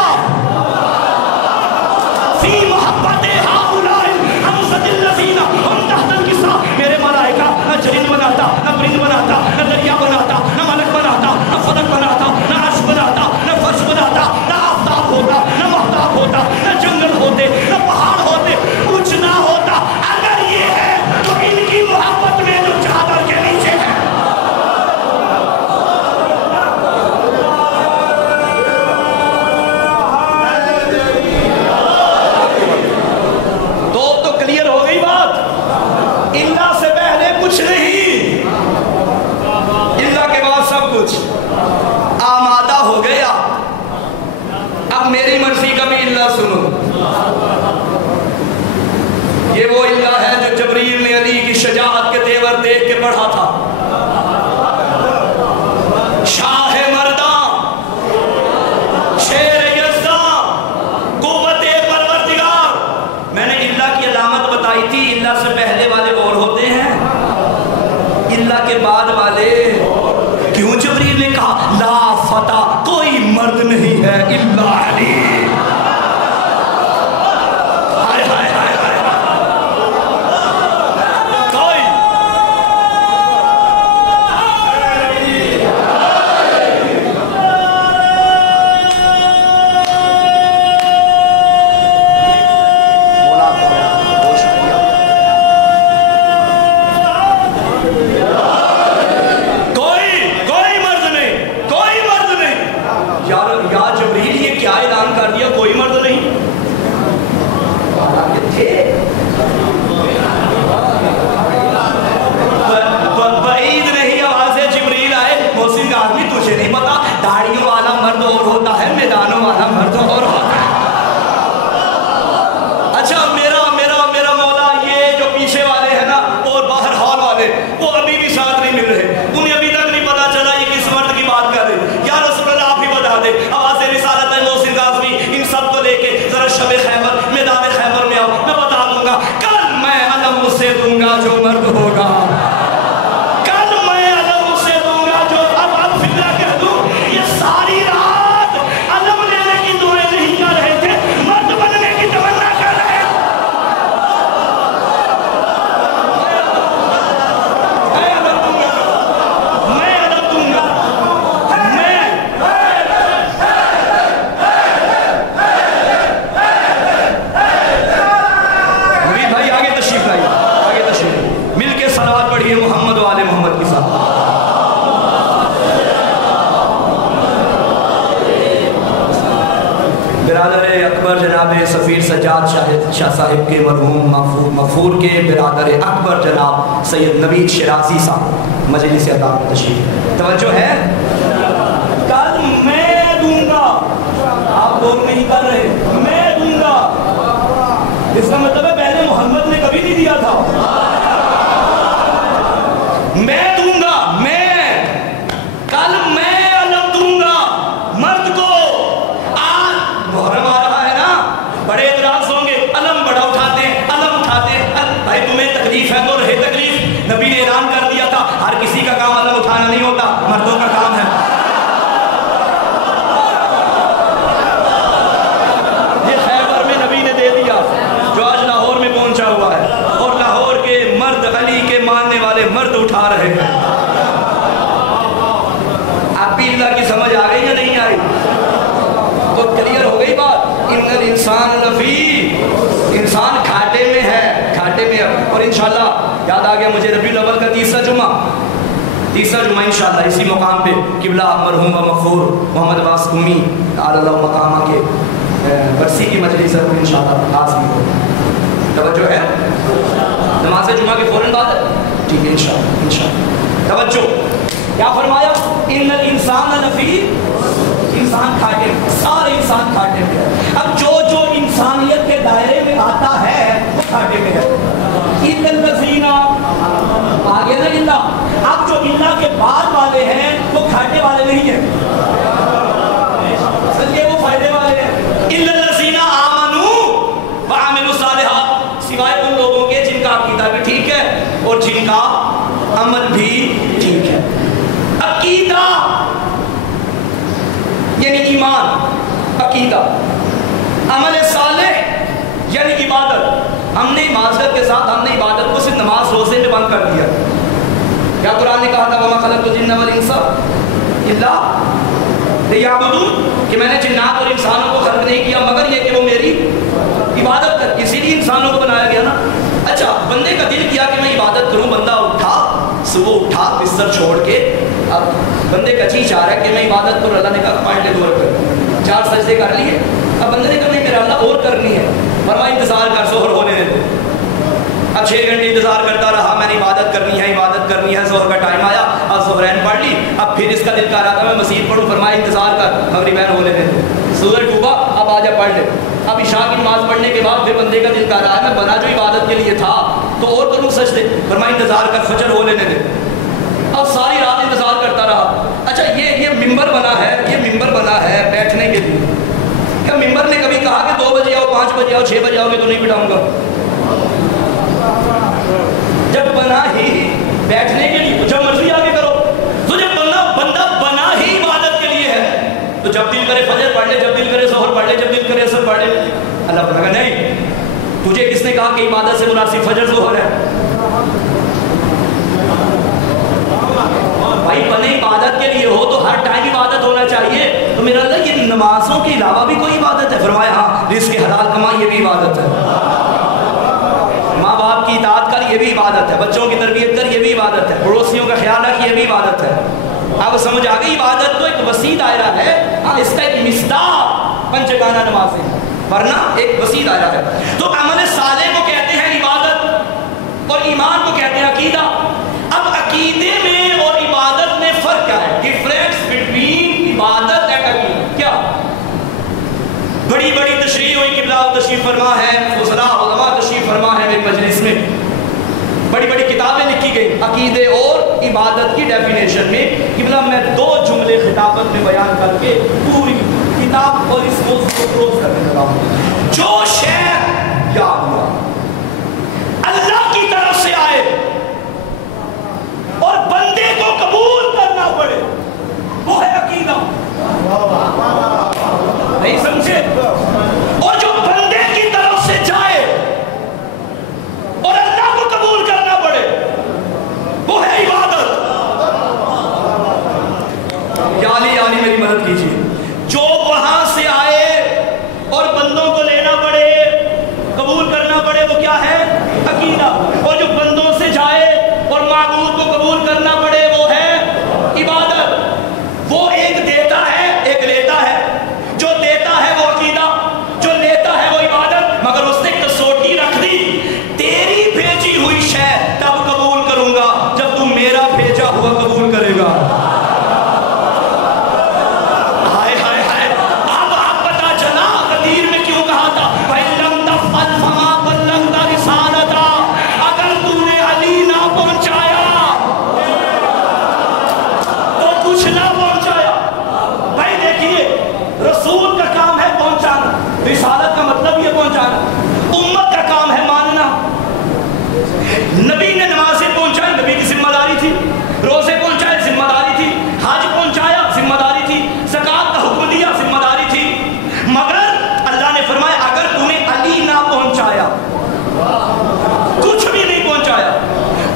فی محبت ہؤلاء الخمسۃ الذین هم تحت الکساء. میرے ملائکہ نہ جرید بناتا, نہ پرند بناتا, نہ دریا بناتا, نہ ملک بناتا, نہ فلک بناتا, نہ عرش بناتا, نہ فرش بناتا, نہ آفتاب ہوتا, نہ مہتاب ہوتا, نہ جنگل ہوتے, نہ پہاڑ ہوتے, کچھ نہ ہوتا. اگر یہ ہے تو ان کی محبت میں جو چادر کے نیچے ہے. تو کلیئر ہو گئی بات. اللہ سے پہلے کچھ نہیں, اللہ کے بعد سب کچھ آمادہ ہو گیا. اب میری مرضی کا بھی اللہ سنو. یہ وہ اللہ ہے جو جبریل نے علی کی شجاعت کے تیور دیکھ کے پڑھا تھا. شاہ مرداں, شیر یزداں, قوت پروردگار. میں نے اللہ کی علامت بتائی تھی. اللہ سے پہلے والے اور ہوتے ہیں, اللہ کے بعد والے. کیوں جبریل نے کہا لا فتح, کوئی مرد نہیں ہے الا علی. یا جبریل یہ کیا اعلان کر شاہ صاحب کے مرحوم مغفور کے برادر اکبر جناب سید نوید شرازی صاحب مجلس عطا میں تشریف۔ توجہ ہے؟ کل میں دوں گا، آپ لوگ نہیں کر رہے، میں دوں گا، اس کا مطلب ہے پہلے محمد نے کبھی نہیں دیا تھا، میں دوں گا، میں کل میں علم دوں گا مرد کو۔ آج محرم آ رہا ہے نا، بڑے اعتراض ہوں گے، علم بڑا اٹھاتے ہیں، علم اٹھاتے ہیں۔ بھائی تمہیں تکلیف ہے تو رہے تکلیف، نبی نے اعلان کر دیا تھا ہر کسی کا کام علم اٹھانا نہیں ہوتا، مردوں کا کام ہے۔ یہ خیبر میں نبی نے دے دیا جو آج لاہور میں پہنچا ہوا ہے، اور لاہور کے مرد علی کے ماننے والے مرد اٹھا رہے ہیں۔ اب بھی اللہ کی سمجھ آ گئی یا نہیں آئی؟ تو کلیئر ہو گئی بات۔ ان الانسان لفی، انسان کھاٹے میں ہے، کھاٹے میں ہے۔ اور انشاءاللہ یاد آ گیا مجھے ربیع الاول کا تیسرا جمعہ انشاءاللہ اسی مقام پہ قبلہ مرحوم و مغفور محمد عباس قمی اعلی اللہ مقامہ کے برسی کی مجلس ہے، انشاءاللہ خاص بھی ہو۔ توجہ ہے؟ نماز جمعہ کے فوراً بعد ہے، ٹھیک ہے انشاءاللہ۔ توجہ، کیا فرمایا؟ ان الانسان لفی، انسان کھاٹے میں، سارے انسان کھاٹے میں ہے۔ اب جو انسانیت کے دائرے میں آتا ہے وہ کھاٹے میں ہے۔ اِلَّا الَّذِينَ، آگے نا اللہ، اب جو اللہ کے بعد والے ہیں وہ کھاٹے والے نہیں ہیں، بلکہ وہ فائدے والے ہیں۔ اِلَّا الَّذِينَ آمَنُوا وَعَمِلُوا الصَّالِحَاتِ، سوائے ان لوگوں کے جن کا عقیدہ بھی ٹھیک ہے اور جن کا عمل بھی ٹھیک ہے۔ عقیدہ یعنی ایمان، عقیدہ، عمل صالح یعنی عبادت۔ ہم نے معذرت کے ساتھ ہم نے عبادت کو صرف نماز روزے میں بند کر دیا۔ کیا قرآن نے کہا تھا وَمَا خَلَقْتُ الْجِنَّ وَالْإِنسَ إِلَّا لِيَعْبُدُونِ، کہ میں نے جنات اور انسانوں کو خلق نہیں کیا مگر یہ کہ وہ میری عبادت کریں، اسی لیے انسانوں کو بنایا گیا نا۔ اچھا، بندے کا دل کیا کہ میں عبادت کروں، بندہ اٹھا، صبح اٹھا بستر چھوڑ کے، اب بندے کا جی چاہ رہا ہے کہ میں عبادت کروں، اللہ نے کہا 5 دور کر، 4 سجدے کر لیے، اب بندے نے کہا نہیں میرا اللہ اور کرنی ہے، فرمایا انتظار کر، ظہر ہونے دے۔ اب 6 گھنٹے انتظار کرتا رہا، میں نے عبادت کرنی ہے، ظہر کا ٹائم آیا، اب ظہرین پڑھ لی، اب پھر اس کا دل کر رہا تھا میں مزید پڑھوں، فرمایا انتظار کر، مغربین ہونے دے، سورج ڈوبا، اب آجا پڑھ لے۔ اب عشاء کی نماز پڑھنے کے بعد پھر بندے کا دل کر رہا ہے میں بنا جو عبادت کے لیے تھا تو اور کروں سجدے، فرمایا انتظار کر، فجر ہو لینے دے۔ اب ساری رات انتظار کرتا رہا۔ اچھا یہ ممبر بنا ہے بیٹھنے کے لیے، کیا ممبر نے کبھی کہا کہ 2 بجے آؤ، 5 بجے آؤ، 6 بجے آؤ گے تو نہیں بٹھاؤں گا؟ جب بنا ہی بیٹھنے کے لیے جب مرضی آگے کرو، تو جب بندہ بنا ہی عبادت کے لیے ہے تو جب دل کرے فجر پڑھ لے، جب دل کرے ظہر پڑھ لے، جب دل کرے عصر پڑھ لے۔ اللہ تعالیٰ کہا نہیں، تجھے کس نے کہا کہ عبادت سے مناسب فجر ظہر ہے؟ بھائی بنے عبادت کے لیے ہو تو ہر ٹائم عبادت ہونا چاہیے، تو میرا اللہ یہ نمازوں کے علاوہ بھی کوئی عبادت ہے؟ فرمایا ہاں، رزق حلال کما یہ بھی عبادت ہے، ماں باپ کی اطاعت کر یہ بھی عبادت ہے، بچوں کی تربیت کر یہ بھی عبادت ہے، پڑوسیوں کا خیال رکھ یہ بھی عبادت ہے۔ اب سمجھ آ گئی، عبادت تو ایک وسیع دائرہ ہے، ہاں اس کا ایک مصداق پنجگانہ نمازیں ہیں، ورنہ ایک وسیع دائرہ ہے۔ تو عمل صالح کو کہتے ہیں عبادت اور ایمان کو کہتے ہیں عقیدہ۔ اب عقیدے میں اور عبادت میں فرق کیا ہے؟ ڈفرینس بٹوین عبادت اینڈ عقیدہ کیا؟ بڑی بڑی تشریح ہوئی، قبلہ تشریف فرما ہے، فضلاء علماء تشریف فرما ہے میری مجلس میں، بڑی بڑی کتابیں لکھی گئی عقیدے اور عبادت کی ڈیفینیشن میں۔ قبلہ میں 2 جملے خطابت میں بیان کر کے پوری کتاب اور اس موضوع کو کلوز کرنے لگا ہوں۔ جو شے یاد ہوا اللہ کی طرف سے آئے اور بندے کو قبول کرنا پڑے وہ ہے عقیدہ، نہیں سمجھے؟ اور جو بندے کی طرف سے جائے اور اللہ کو قبول کرنا پڑے وہ ہے عبادت۔ یا علی میری مدد کیجیے، جو وہاں سے آئے اور بندوں کو لینا پڑے، قبول کرنا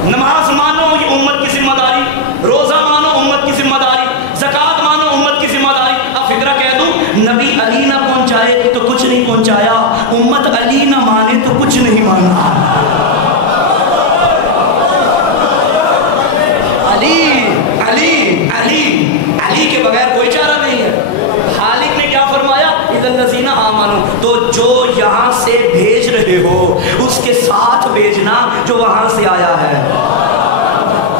نماز مانو یہ امت کی ذمہ داری، روزہ مانو امت کی ذمہ داری، زکوٰۃ مانو امت کی ذمہ داری۔ اب فکرہ کہہ دوں، نبی علی نہ پہنچائے تو کچھ نہیں پہنچایا، امت علی نہ مانے تو کچھ نہیں مانا۔ علی علی علی علی کے بغیر کوئی چارہ نہیں ہے۔ خالق نے کیا فرمایا؟ اِذَا الَّذِينَ آمَنُوا، تو جو یہاں سے بھیج رہے ہو اس کے ساتھ بھیجنا جو وہاں سے آیا ہے۔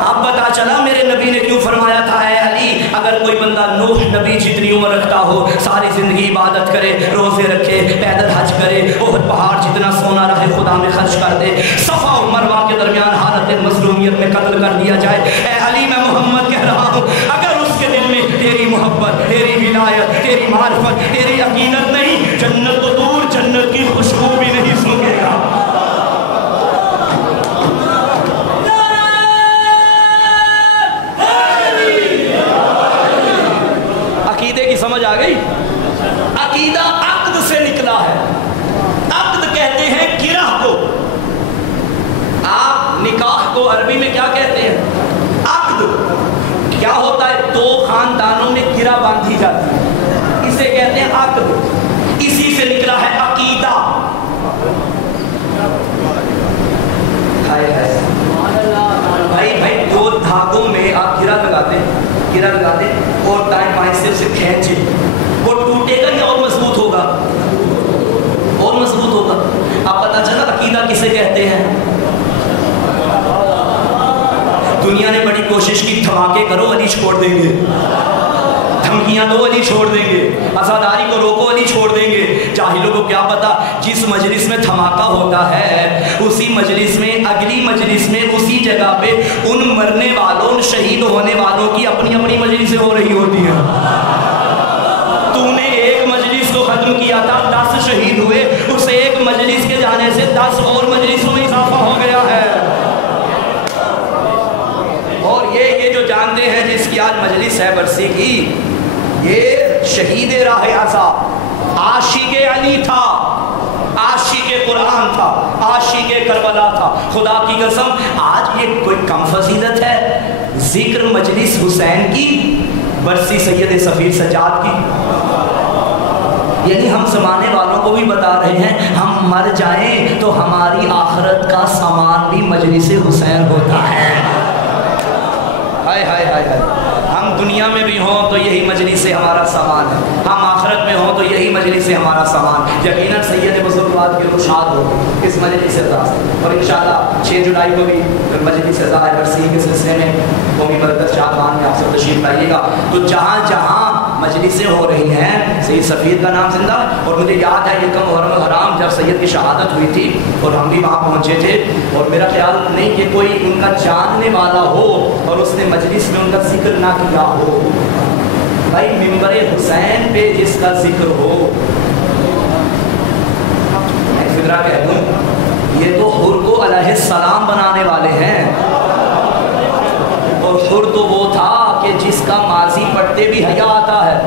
اب پتا چلا میرے نبی نے کیوں فرمایا تھا اے علی، اگر کوئی بندہ نوح نبی جتنی عمر رکھتا ہو، ساری زندگی عبادت کرے، روزے رکھے، پیدل حج کرے، احد پہاڑ جتنا سونا راہ خدا میں خرچ کر دے، صفا و مروہ کے درمیان حالت مظلومیت میں قتل کر دیا جائے، اے علی میں محمد کہہ رہا ہوں، اگر اس کے دل میں تیری محبت، تیری ولایت، تیری معرفت، تیری عقیدت نہیں، جنت تو دور جنت کی خوشبو بھی نہیں سونگے گا۔ عقیدے کی سمجھ آ گئی؟ عقیدہ عقد سے نکلا ہے۔ عقد کہتے ہیں گرہ کو۔ آپ نکاح کو عربی میں کیا کہتے ہیں؟ عقد۔ کیا ہوتا ہے؟ دو خاندانوں میں گرہ باندھی جاتی ہے، اسے کہتے ہیں عقد۔ اسی سے نکلا ہے عقیدہ۔ بھائی دو دھاگوں میں آپ گرہ لگاتے ہیں اور دائیں بائیں سے اسے کھینچے، وہ ٹوٹے گا یا اور مضبوط ہوگا؟ اور مضبوط ہوگا۔ آپ پتہ چلا عقیدہ کسے کہتے ہیں؟ دنیا نے بڑی کوشش کی، دھماکے کرو علی چھوڑ دیں گے، دھمکیاں دو علی چھوڑ دیں گے، عزاداری کو روکو علی چھوڑ دیں گے۔ جاہلوں کو کیا پتا، جس مجلس میں دھماکہ ہوتا ہے اسی مجلس میں، اگلی مجلس میں، اسی جگہ پہ ان مرنے والوں، ان شہید ہونے والوں کی اپنی اپنی مجلسیں ہو رہی ہوتی ہیں۔ تو نے ایک مجلس کو ختم کیا تھا، 10 شہید ہوئے، اس ایک مجلس کے جانے سے 10 اور مجلسوں میں اضافہ ہو گیا ہے۔ اور یہ جو جانتے ہیں جس کی آج مجلس ہے برسی کی، یہ شہید راہ عزا، عاشق علی تھا، عاشق قرآن تھا، عاشق کربلا تھا۔ خدا کی قسم آج یہ کوئی کم فضیلت ہے ذکر مجلس حسین کی، برسی سید سفیر سجاد کی؟ یعنی ہم زمانے والوں کو بھی بتا رہے ہیں، ہم مر جائیں تو ہماری آخرت کا سامان بھی مجلس حسین ہوتا ہے۔ ہائے ہائے ہائے ہائے، ہم دنیا میں بھی ہوں تو یہی مجلس سے ہمارا سامان ہے، ہم آخرت میں ہوں تو یہی مجلس سے ہمارا سامان۔ یقیناً سید بزرگوار کے رشاد ہو اس مجلس سے، اور انشاءاللہ 6 جولائی کو بھی مجلس رضا برسی کے سلسلے میں قومی برکت شادمان میں آپ سے تشریف لائیے گا۔ تو جہاں جہاں مجلسیں ہو رہی ہیں سید سفیر کا نام زندہ، اور مجھے یاد ہے یکم محرم الحرام جب سید کی شہادت ہوئی تھی اور ہم بھی وہاں پہنچے تھے، اور میرا خیال نہیں کہ کوئی ان کا جاننے والا ہو اور اس نے مجلس میں ان کا ذکر نہ کیا ہو۔ بھائی ممبر حسین پہ جس کا ذکر ہو، میں فکرہ کہہ دوں، یہ تو حر کو علیہ السلام بنانے والے ہیں، اور حر تو وہ تھا کہ جس کا ماضی پڑھتے بھی حیا آتا ہے،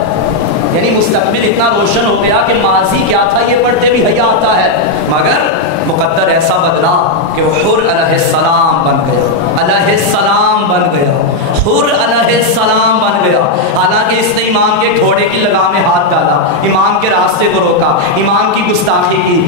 یعنی مستقبل اتنا روشن ہو گیا کہ ماضی کیا تھا یہ پڑھتے بھی حیا آتا ہے، مگر مقدر ایسا بدلا کہ وہ حر علیہ السلام بن گیا، علیہ السلام بن گیا، حر علیہ السلام بن گیا۔ حالانکہ اس نے امام کے گھوڑے کی لگام میں ہاتھ ڈالا، امام کے راستے کو روکا، امام کی گستاخی کی۔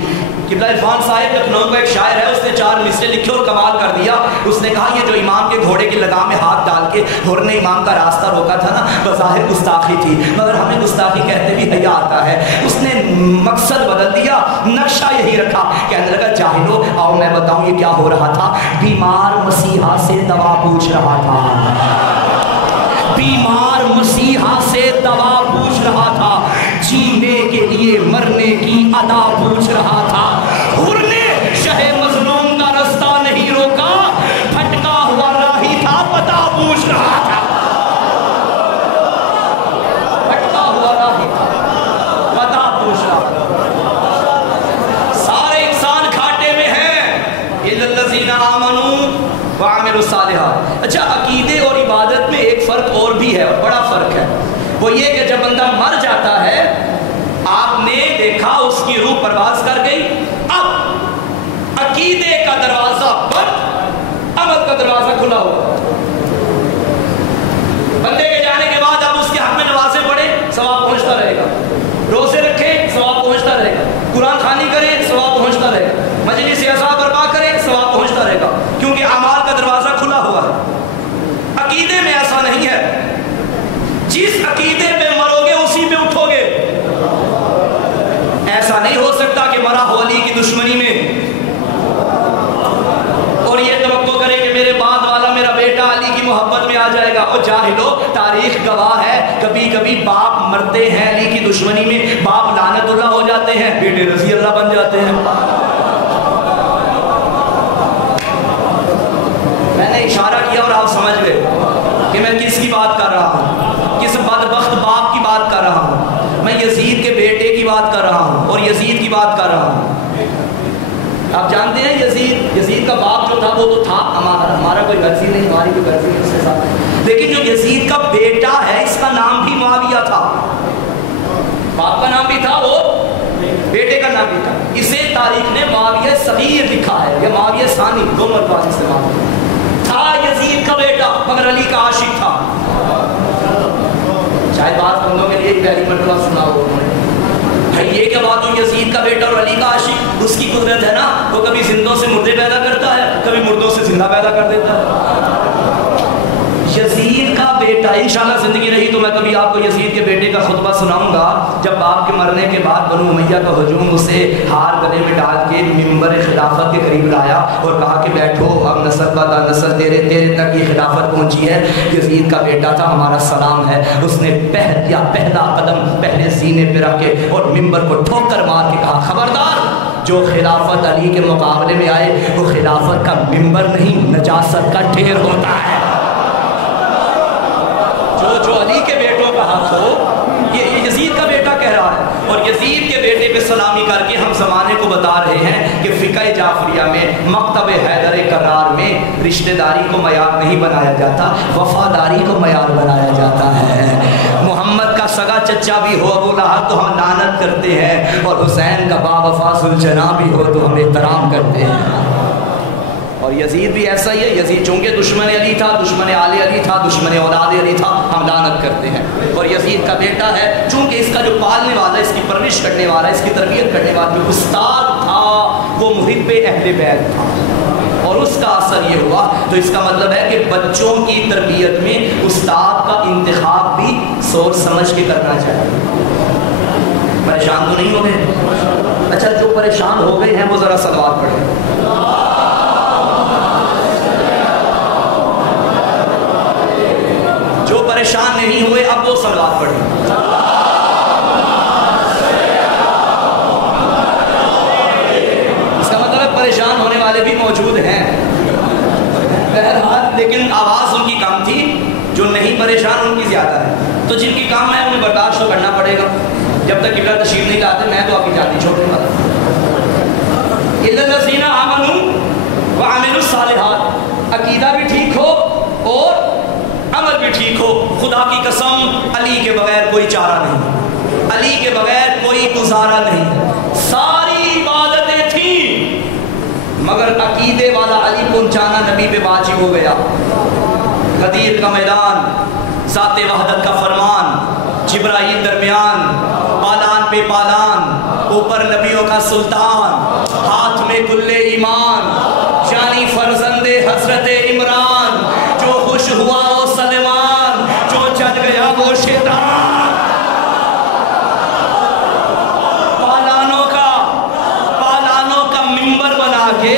قبلہ عرفان صاحب لکھنؤ کا ایک شاعر ہے، اس نے 4 مصرے لکھے اور کمال کر دیا۔ اس نے کہا یہ جو امام کے گھوڑے کی لگام میں ہاتھ ڈال کے حر نے امام کا راستہ روکا تھا نا، بظاہر گستاخی تھی، مگر ہمیں گستاخی کہتے بھی حیا آتا ہے۔ اس نے مقصد بدل دیا، نقشہ یہی رکھا، کہنے لگا جاہلو آؤ میں بتاؤں یہ کیا ہو رہا تھا۔ بیمار مسیحا سے دوا پوچھ رہا تھا، بیمار مسیحا سے دوا پوچھ رہا تھا، جینے کے لیے مرنے کی ادا پوچھ رہا تھا۔ حر نے شہ مظلوم کا رستہ نہیں روکا، بھٹکا ہوا راہی تھا، پتہ پوچھ رہا تھا، بھٹکا ہوا راہی تھا، پتہ پوچھ رہا تھا۔ سارے انسان گھاٹے میں ہیں، الا الذین آمنوا وعملوا الصالحات۔ اچھا عقیدے اور عبادت میں ایک فرق اور بھی ہے، اور بڑا فرق ہے، وہ یہ کہ جب بندہ مر جاتا ہے آپ نے دیکھا اس کی روح پرواز کر گئی، اب عقیدے کا دروازہ بند، عمل کا دروازہ وہ جاہلو تاریخ گواہ ہے، کبھی کبھی باپ مرتے ہیں علی کی دشمنی میں، باپ لعنت اللہ ہو جاتے ہیں، بیٹے رضی اللہ بن جاتے ہیں۔ میں نے اشارہ کیا اور آپ سمجھ گئے کہ میں کس کی بات کر رہا ہوں، کس بدبخت باپ کی بات کر رہا ہوں۔ میں یزید کے بیٹے کی بات کر رہا ہوں اور یزید کی بات کر رہا ہوں۔ آپ جانتے ہیں یزید کا باپ جو تھا وہ تو تھا ہمارا کوئی غرضی نہیں، ہماری کوئی غرضی نہیں اس کے ساتھ، لیکن جو یزید کا بیٹا ہے اس کا نام بھی معاویہ تھا، باپ کا نام بھی تھا، وہ بیٹے کا نام بھی تھا۔ اسے تاریخ نے معاویہ صغیر لکھا ہے یا معاویہ ثانی، دو مرتبہ استعمال تھا۔ یزید کا بیٹا مگر علی کا عاشق تھا۔ شاید بعض بندوں کے لیے پہلی مرتبہ سنا ہو بھائی یہ کیا بات ہوئی، یزید کا بیٹا اور علی کا عاشق، اس کی قدرت ہے نا، وہ کبھی زندوں سے مردے پیدا کرتا ہے، کبھی مردوں سے زندہ پیدا کر دیتا ہے۔ یزید کا بیٹا، انشاءاللہ زندگی رہی تو میں کبھی آپ کو یزید کے بیٹے کا خطبہ سناؤں گا، جب باپ کے مرنے کے بعد بنو امیہ کا ہجوم اسے ہار گلے میں ڈال کے ممبر خلافت کے قریب لایا اور کہا کہ بیٹھو، اب نسل بعد نسل تیرے تک یہ خلافت پہنچی ہے۔ یزید کا بیٹا تھا، ہمارا سلام ہے، اس نے پہلا قدم پہلے سینے پہ رکھ کے اور ممبر کو ٹھوکر مار کے کہا خبردار، جو خلافت علی کے مقابلے میں آئے وہ خلافت کا ممبر نہیں نجاست کا ڈھیر ہوتا ہے۔ جو علی کے بیٹوں کا حق ہو، یہ یزید کا بیٹا کہہ رہا ہے، اور یزید کے بیٹے پہ سلامی کر کے ہم زمانے کو بتا رہے ہیں کہ فقہ جعفریہ میں، مکتب حیدر کرار میں رشتہ داری کو معیار نہیں بنایا جاتا، وفاداری کو معیار بنایا جاتا ہے۔ محمد کا سگا چچا بھی ہو ابو لہب تو ہم لعنت کرتے ہیں، اور حسین کا با وفا ذوالجناح بھی ہو تو ہم احترام کرتے ہیں۔ اور یزید بھی ایسا ہی ہے، یزید چونکہ دشمن علی تھا، دشمن آل علی تھا، دشمن اولاد علی تھا، ہم لعنت کرتے ہیں۔ اور یزید کا بیٹا ہے، چونکہ اس کا جو پالنے والا، اس کی پرورش کرنے والا، اس کی تربیت کرنے والا جو استاد تھا وہ محب اہل بیت تھا، اور اس کا اثر یہ ہوا، تو اس کا مطلب ہے کہ بچوں کی تربیت میں استاد کا انتخاب بھی سوچ سمجھ کے کرنا چاہیے۔ پریشان تو نہیں ہو گئے؟ اچھا جو پریشان ہو گئے ہیں وہ ذرا صلوات پڑھیں۔ جو پریشان نہیں ہوئے اب وہ صلوات پڑھیں۔ اس کا مطلب ہے پریشان ہونے والے بھی موجود ہیں بہرحال، لیکن آواز ان کی کم تھی، جو نہیں پریشان ان کی زیادہ ہے، تو جن کی کام ہے انہیں برداشت تو کرنا پڑے گا، جب تک قبلہ تشریف نہیں لاتے میں تو آپ کی جاتی چھوڑنے والا۔ اِلَّا الَّذِينَ آمَنُوا وَعَمِلُوا الصَّالِحَاتِ، عقیدہ بھی ٹھیک ہو اور عمل بھی ٹھیک ہو۔ خدا کی قسم علی کے بغیر کوئی چارہ نہیں، علی کے بغیر کوئی گزارا نہیں، ساری عبادتیں تھیں مگر عقیدے والا علی پہنچانا نبی پہ واجب ہو گیا۔ غدیر کا میدان، ذات وحدت کا فرمان، جبرائیل درمیان، پالان پہ پالان، اوپر نبیوں کا سلطان، ہاتھ میں کل ایمان، یعنی فرزند حضرت عمران، جو خوش ہوا وہ سلمان، جو جل گیا وہ شیطان۔ پالانوں کا ممبر بنا کے،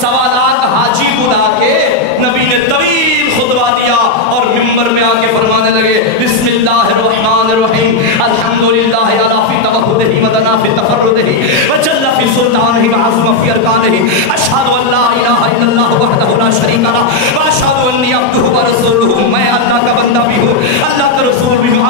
سوالات حاجی بلا کے نبی نے طویل خطبہ دیا اور ممبر میں آ کے فرمانے لگے بسم اللہ الرحمن الرحیم، الحمدللہ علی فی توحدہ ودنا فی تفردہ وجل فی سلطانہ وعظم فی ارکانہ، اشہد ان لا الہ الا اللہ وحدہ لا شریک لہ واشہد انی عبدہ ورسولہ، میں اللہ کا بندہ بھی ہوں، اللہ کا رسول بھی ہوں۔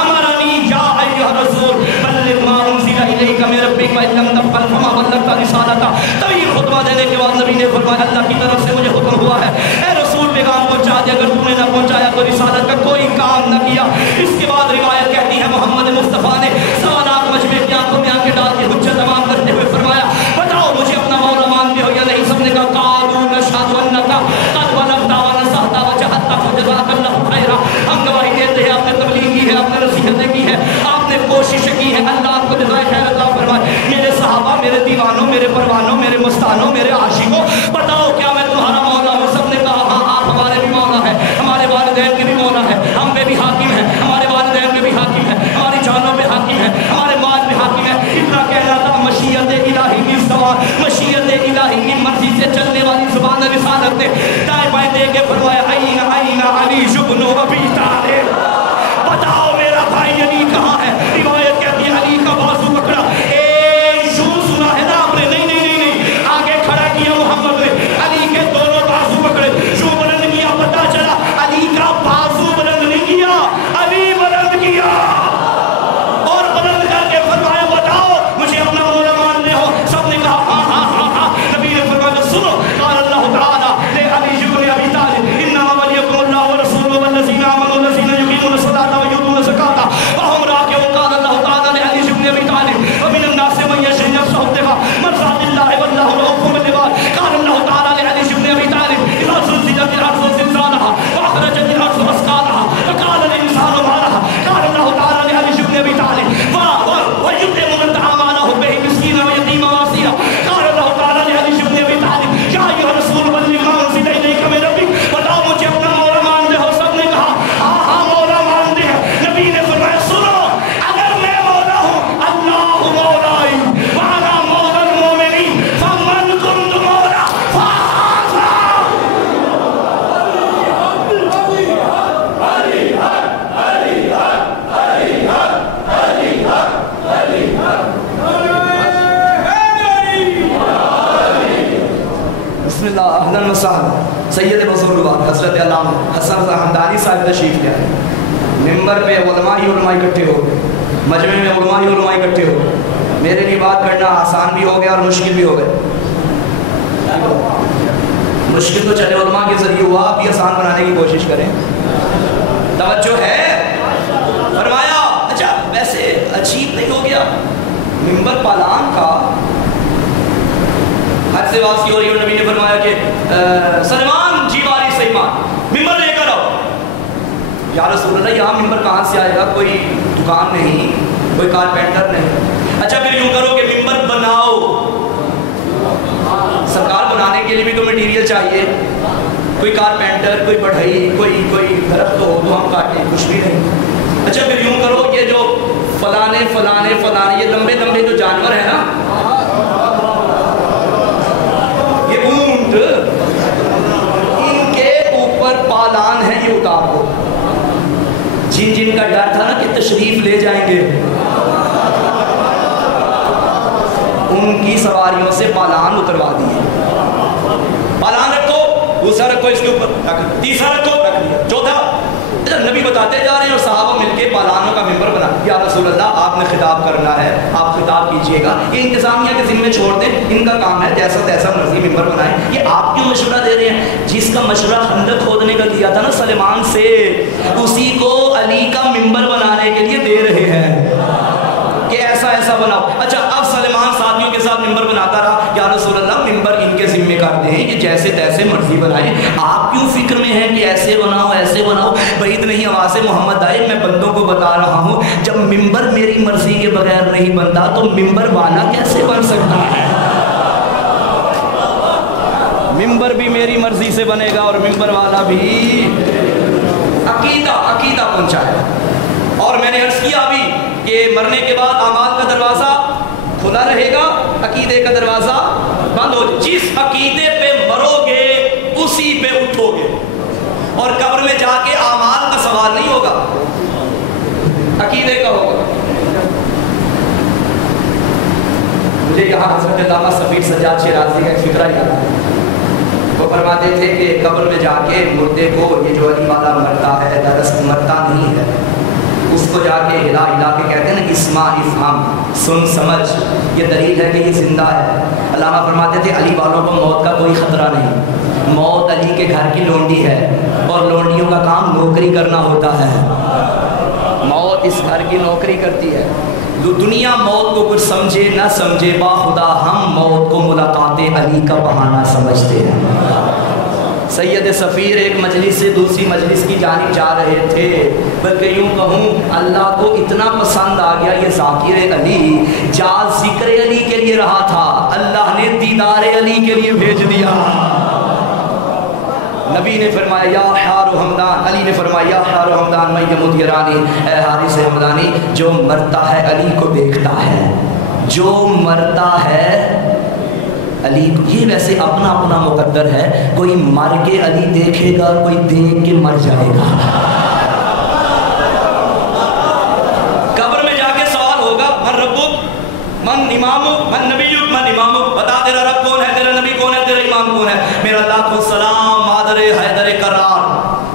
امرنی یا ایھا الرسول بلغ ما انزل الیک من ربک وان لم تفعل فما بلغت رسالتہ۔ طویل خطبہ دینے کے بعد نبی نے فرمایا اللہ کی طرف سے مجھے حکم ہوا ہے اے رسول پیغام پہنچا دے، اگر تم نے نہ پہنچایا تو رسالت کا کوئی کام نہ کیا۔ اس کے بعد روایت کہتی ہے محمد مصطفیٰ نے سوالات مجمع کی آنکھوں میں آنکھیں ڈال کے حجت تمام کرتے ہوئے فرمایا بتاؤ مجھے اپنا مولا مانتے ہو یا نہیں؟ سب نے کہا قالوا نشہد انک قد بلغت ونصحت وجہدت فجزاک اللہ خیرا، ہم گواہی دیتے ہیں آپ نے تبلیغ کی ہے، آپ نے نصیحتیں کی ہے، آپ نے کوشش کی ہے، اللہ آپ کو جزائے خیر عطا فرمائے۔ میرے صحابہ، میرے دیوانوں، میرے پروانوں، میرے مستانوں، میرے عاشقوں، بتاؤ کیا میں تمہارا مولا ہوں؟ سب نے کہا ہاں آپ ہمارے بھی مولا ہیں، ہمارے والدین کے بھی مولا ہیں، ہم پہ بھی حاکم ہیں، ہمارے والدین پہ بھی حاکم ہیں، ہماری جانوں پہ حاکم ہیں، ہمارے مال پہ حاکم ہیں۔ اتنا کہنا تھا مشیت الہی کی زبان، مشیت الہی کی مرضی سے چلنے والی زبان رسالت نے دائیں بائیں دے کے فرمایا عین عین علی ابن بات، حضرت علامہ حسن حمدانی صاحب تشریف لے آئے، ممبر پہ علماء ہی علماء اکٹھے ہو گئے، مجمع میں علماء ہی علماء اکٹھے ہو گئے. میرے لیے بات کرنا آسان بھی ہو گیا اور مشکل بھی ہو گیا. مشکل تو چلے علماء کے ذریعے ہوا، آپ بھی آسان بنانے کی کوشش کریں. توجہ ہے؟ فرمایا اچھا ویسے عجیب نہیں ہو گیا ممبر پالان کا حد سے واپسی ہو رہی ہے، نبی نے فرمایا کہ سلمان جی واری سلمان ممبر لے کر آؤ. یا رسول اللہ یہاں ممبر کہاں سے آئے گا؟ کوئی دکان نہیں، کوئی کارپینٹر نہیں. اچھا پھر یوں کرو کہ ممبر بناؤ. سرکار بنانے کے لیے بھی تو مٹیریل چاہیے، کوئی کارپینٹر، کوئی بڑھئی، کوئی درخت ہو تو ہم کاٹیں، کچھ بھی نہیں. اچھا پھر یوں کرو یہ جو فلانے یہ لمبے جو جانور ہیں نا، یہ اونٹ، ان کے اوپر پالان ہے، یہ اتار دو. جن کا ڈر تھا نا کہ تشریف لے جائیں گے، ان کی سواریوں سے پالان اتروا دیے. پالان رکھو، دوسرا رکھو اس کے اوپر، تیسرا رکھو، رکھ دیا. چوتھا نبی بتاتے جا رہے ہیں اور صحابہ مل کے پالانوں کا ممبر بنا. یا رسول اللہ آپ نے خطاب کرنا ہے، آپ خطاب کیجئے گا. یہ انتظامیہ کے ذمے چھوڑ دیں، ان کا کام ہے جیسا تیسا مرضی ممبر بنائیں. یہ آپ کیوں مشورہ دے رہے ہیں؟ جس کا مشورہ خندق کھودنے کا کیا تھا نا سلیمان سے، اسی کو علی کا ممبر بنانے کے لیے دے رہے ہیں کہ ایسا بناؤ. اچھا اب سلیمان ساتھیوں کے ساتھ ممبر بناتا رہا. یا رسول اللہ ممبر ان کے ذمہ کر دیں کہ جیسے تیسے مرضی بنائیں، آپ کیوں فکر میں ہیں کہ ایسے بناؤ. بعید نہیں آواز محمد آئے، میں بندوں کو بتا رہا ہوں جب ممبر میری مرضی کے بغیر نہیں بنتا تو ممبر والا کیسے بن سکتا ہے؟ ممبر بھی میری مرضی سے بنے گا اور ممبر والا بھی. عقیدہ پہنچا ہے. اور میں نے عرض کیا ابھی کہ مرنے کے بعد اعمال کا دروازہ کھلا رہے گا، عقیدے کا دروازہ بند ہو. جس عقیدے پہ مرو گے اسی پہ اٹھو گے، اور قبر میں جا کے اعمال کا سوال نہیں ہوگا، عقیدے کا ہوگا. مجھے یہاں حضرت علامہ سفیر سجاد شیرازی کا ایک فکرہ یاد ہے. وہ فرماتے تھے کہ قبر میں جا کے مردے کو، یہ جو علی والا مرتا ہے دراصل مرتا نہیں ہے، اس کو جا کے ہلا کے کہتے ہیں نا اسمع افہم، سن سمجھ، یہ دلیل ہے کہ یہ زندہ ہے. علامہ فرماتے تھے علی والوں کو موت کا کوئی خطرہ نہیں. موت علی کے گھر کی لونڈی ہے اور لونڈیوں کا کام نوکری کرنا ہوتا ہے. موت اس گھر کی نوکری کرتی ہے. دنیا موت کو کچھ سمجھے نہ سمجھے، با خدا ہم موت کو ملاقات علی کا بہانہ سمجھتے ہیں. سید سفیر ایک مجلس سے دوسری مجلس کی جانب جا رہے تھے، بلکہ یوں کہوں اللہ کو اتنا پسند آ گیا یہ ذاکر علی، جال ذکر علی کے لیے رہا تھا، اللہ نے دیدار علی کے لیے بھیج دیا. نبی نے فرمایا یا حار حمدان، علی نے فرمایا یا حار حمدان میں یموت یرانی، اے حارث حمدانی جو مرتا ہے علی کو دیکھتا ہے، جو مرتا ہے علی کو. یہ ویسے اپنا مقدر ہے، کوئی مر کے علی دیکھے گا، کوئی دیکھ کے مر جائے گا. قبر میں جا کے سوال ہوگا من ربک، من امامک، من نبیک، من امامک. بتا تیرا رب کون ہے، تیرا نبی کون ہے، تیرا امام کون ہے. میرا لاکھ السلام مادر حیدر کرار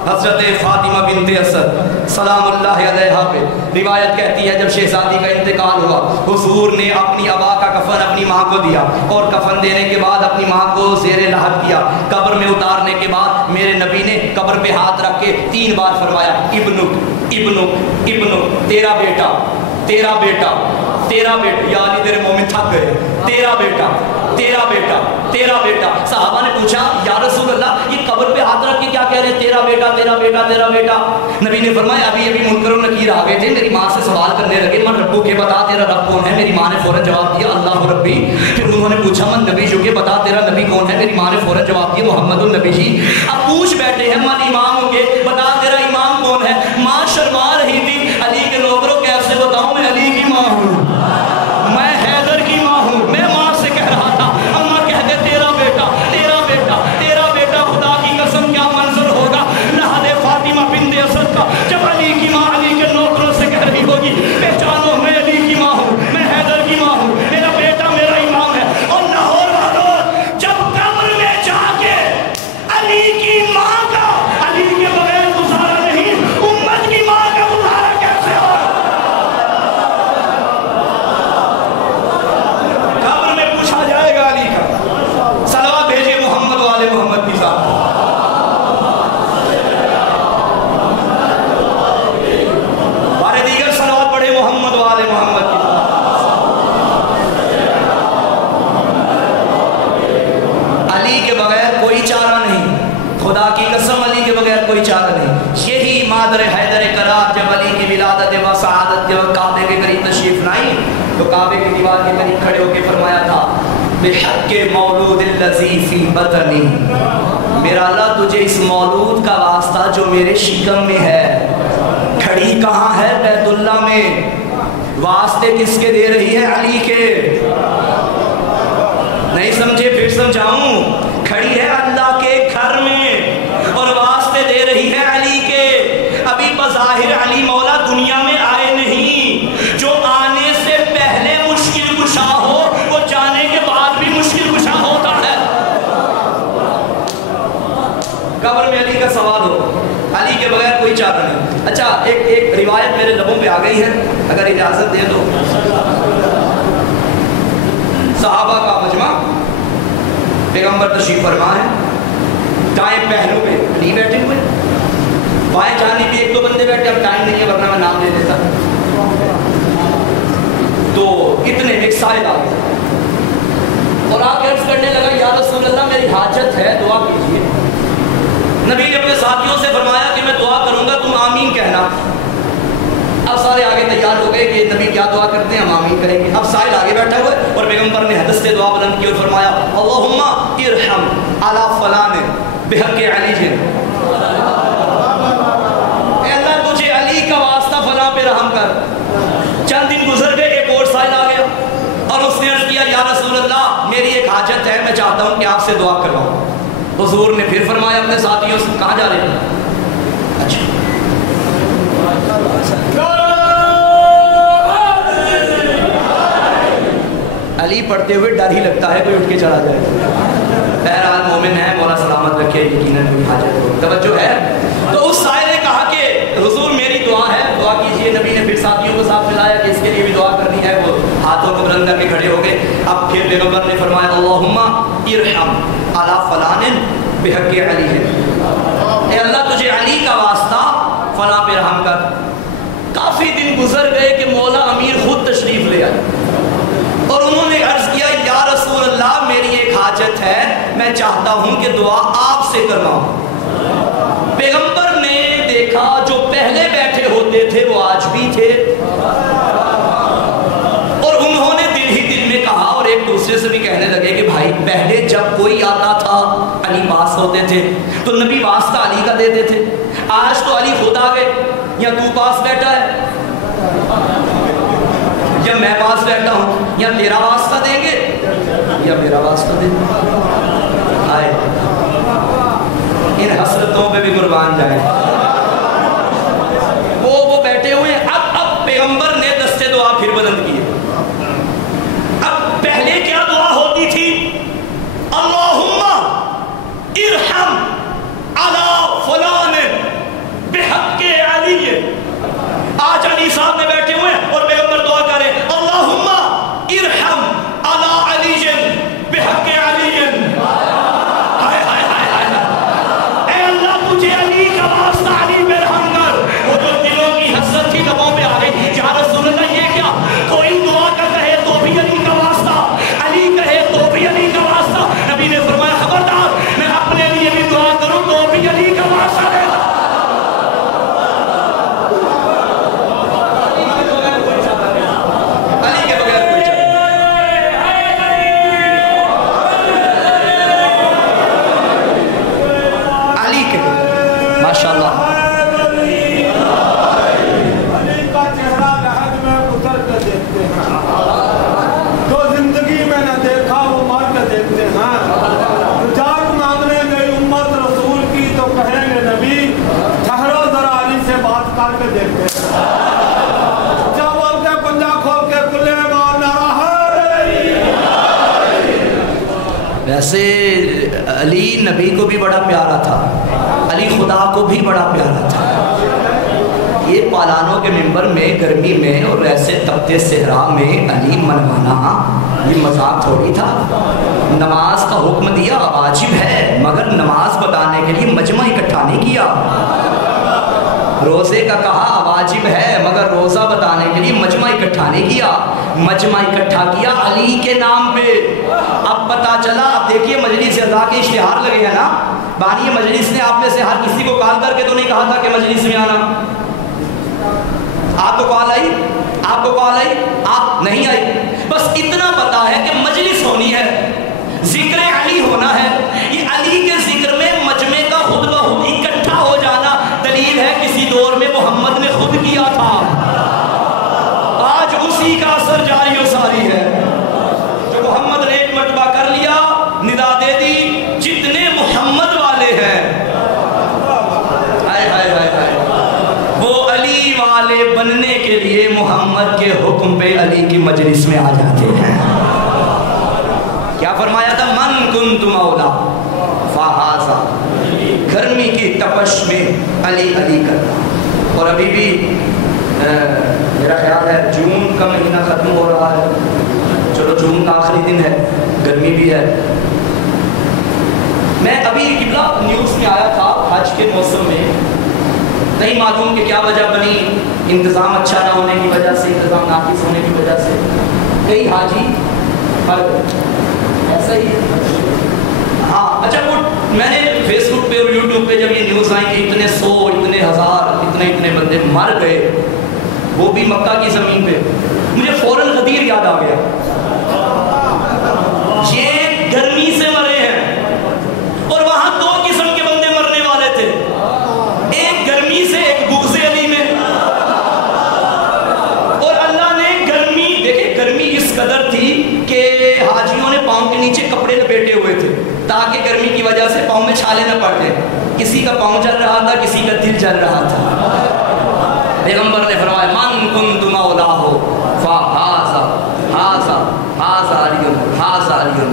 حضرت فاطمہ بنت اسد سلام اللہ علیہا پہ. روایت کہتی ہے جب شہزادی کا انتقال ہوا، حضور نے اپنی ابا کا کفن اپنی ماں کو دیا، اور کفن دینے کے بعد اپنی ماں کو زیر لحد کیا. قبر میں اتارنے کے بعد میرے نبی نے قبر پہ ہاتھ رکھ کے 3 بار فرمایا ابنک ابنک ابنک، تیرا بیٹا تیرا بیٹا تیرا بیٹا. یا علی تیرے مومن تھک گئے، تیرا بیٹا تیرا بیٹا تیرا بیٹا. صحابہ نے پوچھا یا رسول اللہ یہ قبر پہ ہاتھ رکھ کے کیا کہہ رہے ہیں، تیرا بیٹا تیرا بیٹا تیرا بیٹا. نبی نے فرمایا ابھی منکر و نکیر آ گئے تھے، میری ماں سے سوال کرنے لگے من ربو کے، بتا تیرا رب کون ہے. میری ماں نے فوراً جواب دیا اللہ ربی. پھر انہوں نے پوچھا من نبی جو کہ بتا تیرا نبی کون ہے. میری ماں نے فوراً جواب دیا محمد النبی جی. اب پوچھ بیٹھے ہیں من امام ہو کے، بتا تیرا امام کون ہے. ماں شرما رہی تھی، علی کے لوگوں کیسے بتاؤں میں علی کی ماں ہوں، میں حیدر کی ماں ہوں. میں ماں سے کہہ رہا تھا، اماں کہتے تیرا بیٹا تیرا بیٹا تیرا بیٹا. خدا کی قسم کیا منظر ہوگا لحد فاطمہ بنت اسد کا جب علی کی ماں علی کے نوکروں سے کہہ رہی ہوگی پہچانو میں علی کی ماں ہوں، میں حیدر کی ماں ہوں، میرا بیٹا میرا امام ہے. اور لاہور والوں جب قبر میں جا کے علی کی ماں کا کوئی چارہ نہیں۔ یہی مادر حیدر کرات جب علی کی ولادت و سعادت جب کعبے کے قریب تشریف لائی تو کعبے کی دیوار کے قریب کھڑے ہو کے فرمایا تھا بحق مولود الذی فی بطنی، میرا اللہ تجھے اس مولود کا واسطہ جو میرے شکم میں ہے، کھڑی کہاں ہے؟ بیت اللہ میں، واسطے کس کے دے رہی ہے؟ علی کے۔ نہیں سمجھے؟ پھر سمجھاؤں، کھڑی ہے اللہ کے گھر میں اور واسطے دے رہی ہے علی کے۔ ابھی بظاہر علی مولا دنیا میں آئے نہیں، جو آنے سے پہلے مشکل کشا ہو وہ جانے کے بعد بھی مشکل کشا ہوتا ہے۔ قبر میں علی کا سوال ہو، علی کے بغیر کوئی چارہ نہیں۔ اچھا ایک روایت میرے لبوں پہ آ گئی ہے، اگر اجازت دے تو۔ صحابہ کا مجمع، پیغمبر تشریف فرما ہے، دائیں پہلو پہ علی بیٹھے ہوئے، بائیں جانب بھی ایک دو بندے بیٹھے، اب ٹائم نہیں ہے ورنہ میں نام لے لیتا۔ تو اتنے ایک سائل آ گیا اور آ کے عرض کرنے لگا یا رسول اللہ میری حاجت ہے، دعا کیجیے۔ نبی نے اپنے ساتھیوں سے فرمایا کہ میں دعا کروں گا، تم آمین کہنا۔ اب سارے آگے تیار ہو گئے کہ نبی کیا دعا کرتے ہیں، ہم آمین کریں گے۔ اب سائل آگے بیٹھا ہوا ہے اور پیغمبر نے حدث سے دعا بلند کی اور فرمایا اللہم ارحم علی فلان بحق علی جن، اے اللہ تجھے علی کا واسطہ فلاں پہ رحم کر۔ چند دن گزر گئے، ایک اور سائل آ گیا اور اس نے عرض کیا یا رسول اللہ میری ایک حاجت ہے، میں چاہتا ہوں کہ آپ سے دعا کرواؤں۔ حضور نے پھر فرمایا اپنے ساتھیوں سے کہاں جا رہے ہیں؟ اچھا علی پڑھتے ہوئے ڈر ہی لگتا ہے کوئی اٹھ کے چلا جائے۔ بہرحال مومن ہے، مولا سلامت رکھے، یقیناً کوئی حاجت ہو، توجہ ہے۔ تو اس سائل نے کہا کہ حضور میری دعا ہے، دعا کیجئے۔ نبی نے پھر ساتھیوں کو ساتھ ملایا کہ اس کے لیے بھی دعا کرنی ہے، وہ ہاتھوں کو بلند کر کے کھڑے ہو گئے۔ اب پھر پیغمبر نے فرمایا اللہم ارحم علی فلان بحق علی ہے، اے اللہ تجھے علی کا واسطہ فلاں پہ رحم کر۔ کافی دن گزر گئے کہ مولا امیر خود تشریف لے آئے اور انہوں نے عرض کیا یا رسول اللہ میری ایک حاجت ہے، میں چاہتا ہوں کہ دعا آپ سے کرواؤں۔ پیغمبر نے دیکھا جو پہلے بیٹھے ہوتے تھے وہ آج بھی تھے اور انہوں نے دل ہی دل میں کہا اور ایک دوسرے سے بھی کہنے لگے کہ بھائی پہلے جب کوئی آتا تھا علی پاس ہوتے تھے تو نبی واسطہ علی کا دیتے تھے، آج تو علی خود آ گئے، یا تو پاس بیٹھا ہے یا میں پاس بیٹھا ہوں، یا تیرا واسطہ دیں گے یا میرا واسطہ دیں گے۔ آئے ان حسرتوں پہ بھی قربان جائیں۔ وہ بیٹھے ہوئے ہیں۔ اب پیغمبر نے دستے دعا پھر بلند کیے۔ اب پہلے کیا دعا ہوتی تھی؟ اللہم ارحم علی فلان بحق علی۔ آج علی صاحب میں بیٹھے ہوئے ہیں اور پیغمبر دعا کریں اللہم ارحم علی علی بحق علی۔ ہائے ہائے ہائے ہائے، اے اللہ تجھے علی کا واسطہ علی پہ رحم کر۔ وہ جو دلوں کی حسرت تھی لبوں پہ آ گئی، یا رسول اللہ یہ کیا، کوئی دعا کر کہے تو بھی علی کا واسطہ، علی کہے تو بھی علی کا واسطہ۔ نبی نے فرمایا خبردار، میں اپنے لیے بھی دعا کروں تو بھی علی کا واسطہ ہے۔ ویسے علی نبی کو بھی بڑا پیارا تھا، علی خدا کو بھی بڑا پیارا تھا۔ یہ پالانوں کے منبر میں گرمی میں اور ایسے تپتے صحرا میں علی منوانا یہ مذاق تھوڑی تھا۔ نماز کا حکم دیا واجب ہے، مگر نماز بتانے کے لیے مجمع اکٹھا نہیں کیا۔ روزے کا کہا واجب ہے، مگر روزہ بتانے کے لیے مجمع اکٹھا نہیں کیا۔ مجمع اکٹھا کیا علی کے نام پہ۔ اب پتہ چلا، اب دیکھیے مجلس اعضاء کے اشتہار لگے ہیں نا، بانی مجلس نے آپ میں سے ہر کسی کو کال کر کے تو نہیں کہا تھا کہ مجلس میں آنا؟ آپ کو کال آئی؟ آپ کو کال آئی؟ آپ نہیں آئی. بس اتنا پتا ہے کہ مجلس ہونی ہے، ذکر علی ہونا ہے. یہ علی کے ذکر میں مجمع کا خود بخود اکٹھا ہو جانا دلیل ہے کسی دور میں محمد نے خود کیا تھا. آج اسی کا اثر جاری و ساری ہے. جو محمد نے ایک مرتبہ کر لیا، ندا دے دی، جتنے محمد والے ہیں وہ علی والے بننے کے لیے محمد کے حکم پہ علی کی مجلس میں آ جاتے ہیں. کیا فرمایا تھا؟ من کنت مولا فہذا. گرمی کی تپش میں علی علی کرنا. اور ابھی بھی میرا خیال ہے جون کا مہینہ ختم ہو رہا ہے. چلو جون کا آخری دن ہے، گرمی بھی ہے. میں ابھی قبلہ نیوز میں آیا تھا حج کے موسم میں، نہیں معلوم کہ کیا وجہ بنی، انتظام اچھا نہ ہونے کی وجہ سے، انتظام ناقص ہونے کی وجہ سے کئی حاجی مر گئے. ایسا ہی ہے. ہاں اچھا، وہ میں نے فیس بک پہ اور یوٹیوب پہ جب یہ نیوز آئی کہ اتنے 100 اتنے ہزار اتنے بندے مر گئے، وہ بھی مکہ کی زمین پہ، مجھے فوراً غدیر یاد آ گیا. یہ گرمی سے مرے ہیں اور وہاں 2 قسم کے بندے مرنے والے تھے، ایک گرمی سے، ایک بغض علی میں. اور اللہ نے گرمی، دیکھیں گرمی اس قدر تھی کہ حاجیوں نے پاؤں کے نیچے کپڑے لپیٹے ہوئے تھے تاکہ گرمی کی وجہ سے پاؤں میں چھالے نہ پڑ جائیں. کسی کا پاؤں جل رہا تھا، کسی کا دل جل رہا تھا. پیغمبر نے فرمایا من کنت مولاه فهذا هذا علی.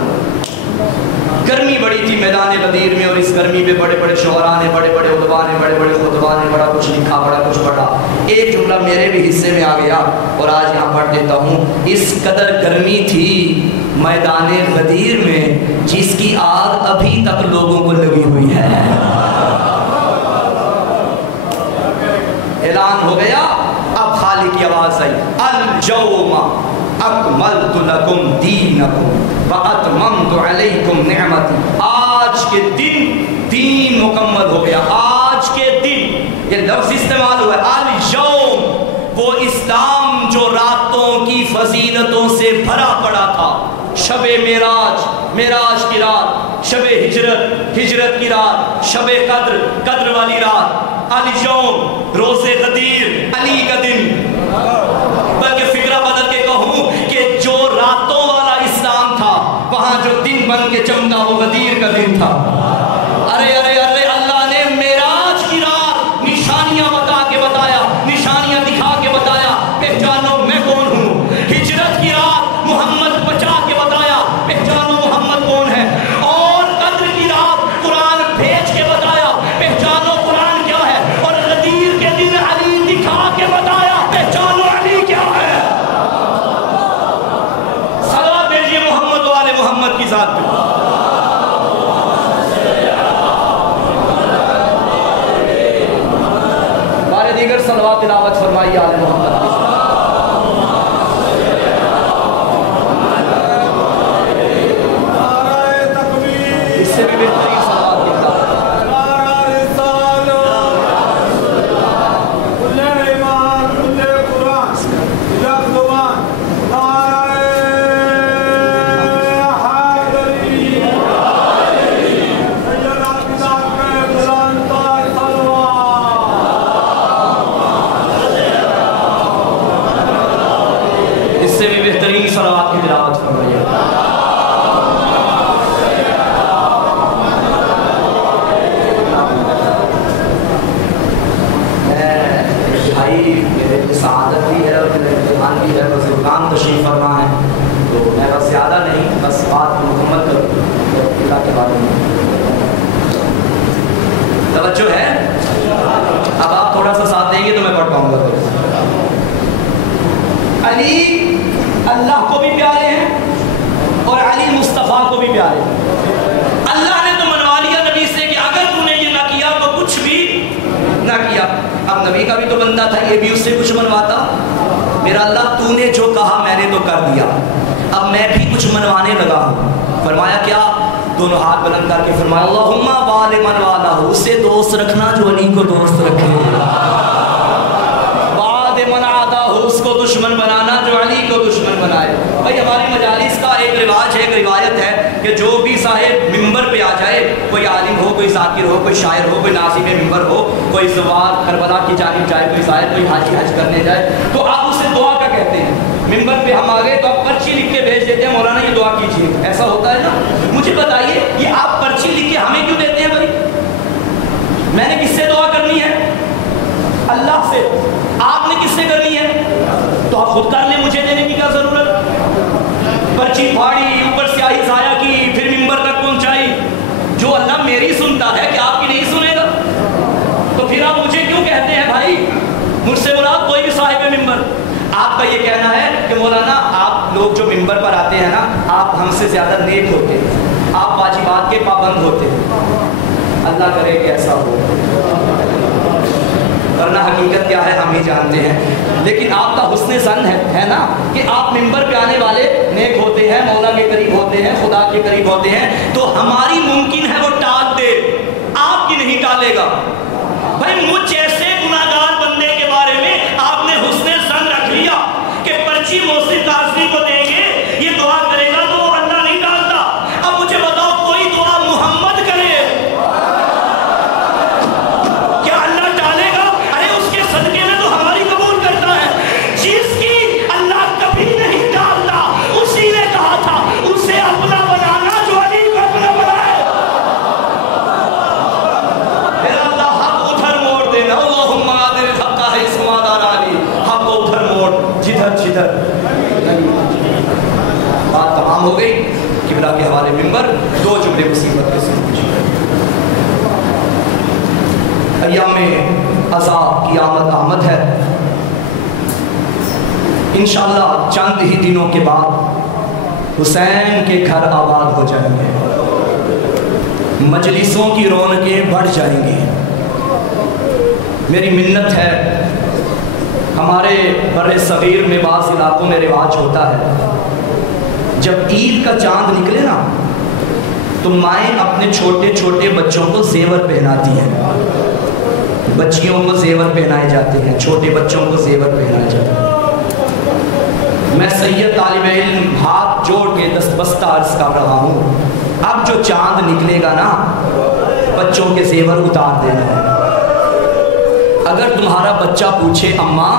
گرمی بڑی تھی میدان غدیر میں، اور اس گرمی پہ بڑے بڑے شعراء نے، بڑے بڑے ادباء نے، بڑے بڑے خطباء نے بڑا کچھ لکھا، بڑا کچھ پڑھا. ایک جملہ میرے بھی حصے میں آ گیا اور آج یہاں پڑھ دیتا ہوں. اس قدر گرمی تھی میدان غدیر میں جس کی آگ ابھی تک لوگوں کو لگی ہوئی ہے. اعلان ہو گیا، اب خالق کی آواز آئی، الجوم اکملت لکم دینکم واتممت علیکم نعمتی. آج کے دن دین مکمل ہو گیا. آج کے دن یہ لفظ استعمال ہوا ہے، الجوم، وہ اسلام جو راتوں کی فضیلتوں سے بھرا پڑا تھا. شب معراج، معراج کی رات، شب ہجرت، ہجرت کی رات، شب قدر، قدر والی رات، الجوم روز غدیر، علی کا دن. بلکہ فکرہ بدل کے کہوں کہ جو راتوں والا اسلام تھا وہاں جو دن بن کے چمکا وہ غدیر کا دن تھا. ارے ارے ارے اللہ نے معراج کی رات نشانیاں بتا کے بتایا، نشانیاں دکھا کے بتایا، پہچانو میں کون ہوں. ہجرت کی رات محمد بچا کے بتایا، پہچانو محمد کون ہے. اور قدر کی رات قرآن بھیج کے بتایا، پہچانو قرآن کیا ہے. اور غدیر کے دن علی دکھا کے بتایا، پہچانو علی کیا ہے. صلوات بھیجیے محمد والے محمد کی ذات پہ. بارے دیگر صلوات تلاوت فرمائیے آل محمد کی. اس سے بھی بہترین صلوات کی تلاوت. اس سے بھی بہترین صلوات کی تلاوت فرمائیے. سعادت بھی ہے اور امتحان بھی ہے، بس دکان تشریف فرما ہے تو میں بس زیادہ نہیں، بس بات مکمل کروں اللہ کے بارے میں. توجہ ہے؟ اب آپ تھوڑا سا ساتھ دیں گے تو میں پڑھ پاؤں گا. علی اللہ کو بھی پیارے ہیں اور علی مصطفیٰ کو بھی پیارے ہیں. اللہ نے تو منوا لیا نبی سے کہ اگر تو نے یہ نہ کیا تو کچھ بھی نہ کیا. اب نبی کا بھی تو بندہ تھا، یہ بھی اس سے کچھ منواتا. میرا اللہ تو نے جو کہا میں نے تو کر دیا، اب میں بھی کچھ منوانے لگا ہوں. فرمایا کیا؟ دونوں ہاتھ بلند کر کے فرمایا اللہم والی من والہ، اسے دوست رکھنا جو علی کو دوست رکھے، بعد من عادہ، اس کو دشمن بنانا جو علی کو دشمن بنائے۔ بھائی ہماری مجالس کا ایک رواج ہے، ایک روایت ہے کہ جو بھی صاحب ممبر پہ آ جائے، کوئی عالم ہو، کوئی ذاکر ہو، کوئی شاعر ہو، کوئی ناظم ممبر ہو، کوئی زوار کربلا کی جانب جائے، کوئی زائر، کوئی حاجی حج کرنے جائے، تو آپ اسے دعا کا کہتے ہیں۔ ممبر پہ ہم آ گئے تو آپ پرچی لکھ کے بھیج دیتے ہیں مولانا یہ دعا کیجیے، ایسا ہوتا ہے نا؟ مجھے بتائیے یہ آپ پرچی لکھ کے ہمیں کیوں دیتے ہیں بھائی؟ میں نے کس سے دعا کرنی ہے؟ اللہ سے۔ آپ نے کس سے کرنی ہے؟ تو آپ خود کر لیں، مجھے دینے کی کیا ضرورت؟ پرچی پھاڑی، اوپر سیاہی ضائع کی، پھر ممبر تک پہنچائی۔ جو اللہ میری سنتا ہے کہ آپ کی نہیں سنے گا؟ تو پھر آپ مجھے کیوں کہتے ہیں بھائی؟ مجھ سے مراد کوئی بھی صاحب ممبر۔ آپ کا یہ کہنا ہے کہ مولانا آپ لوگ جو ممبر پر آتے ہیں نا، آپ ہم سے زیادہ نیک ہوتے ہیں، آپ واجبات کے پابند ہوتے ہیں۔ اللہ کرے کہ ایسا ہو، ورنہ حقیقت کیا ہے ہم ہی جانتے ہیں۔ لیکن آپ کا حسن ظن ہے نا کہ آپ ممبر پہ آنے والے نیک ہوتے ہیں، مولا کے قریب ہوتے ہیں، خدا کے قریب ہوتے ہیں، تو ہماری ممکن ہے وہ ٹال دے، آپ کی نہیں ٹالے گا۔ بھائی مجھ جیسے گناہگار بندے کے بارے میں آپ نے حسن ظن رکھ لیا کہ پرچی محسن قاسمی کو دیں گے، یہ دعا کرے گا تو وہ اللہ نہیں ٹالتا۔ اب مجھے بتاؤ کوئی دعا محمد کرے کیا اللہ ٹالے گا؟ ارے اس کے صدقے میں تو ہماری قبول کرتا ہے۔ جس کی اللہ کبھی نہیں ٹالتا، اسی نے کہا تھا اسے اپنا بنانا جو علی کو اپنا بنائے۔ پھر اللہ حق ادھر موڑ دینا، اللہم آدر الحق حیث ما دار علی، حق کو ادھر موڑ جدھر جدھر۔ بات تمام ہو گئی۔ قبلہ کے حوالے ممبر، دو جملے مصیبت کے ساتھ۔ ایام عذاب کی آمد ہے، انشاءاللہ چند ہی دنوں کے بعد حسین کے گھر آباد ہو جائیں گے، مجلسوں کی رونقیں بڑھ جائیں گی۔ میری منت ہے، ہمارے بر صغیر میں بعض علاقوں میں رواج ہوتا ہے، جب عید کا چاند نکلے نا تو مائیں اپنے چھوٹے چھوٹے بچوں کو زیور پہناتی ہیں، بچیوں کو زیور پہنائے جاتے ہیں، چھوٹے بچوں کو زیور پہنائے جاتے ہیں۔ میں سید طالب علم ہاتھ جوڑ کے دستبستہ عرض کر رہا ہوں، اب جو چاند نکلے گا نا بچوں کے زیور اتار دینا ہے۔ اگر تمہارا بچہ پوچھے اماں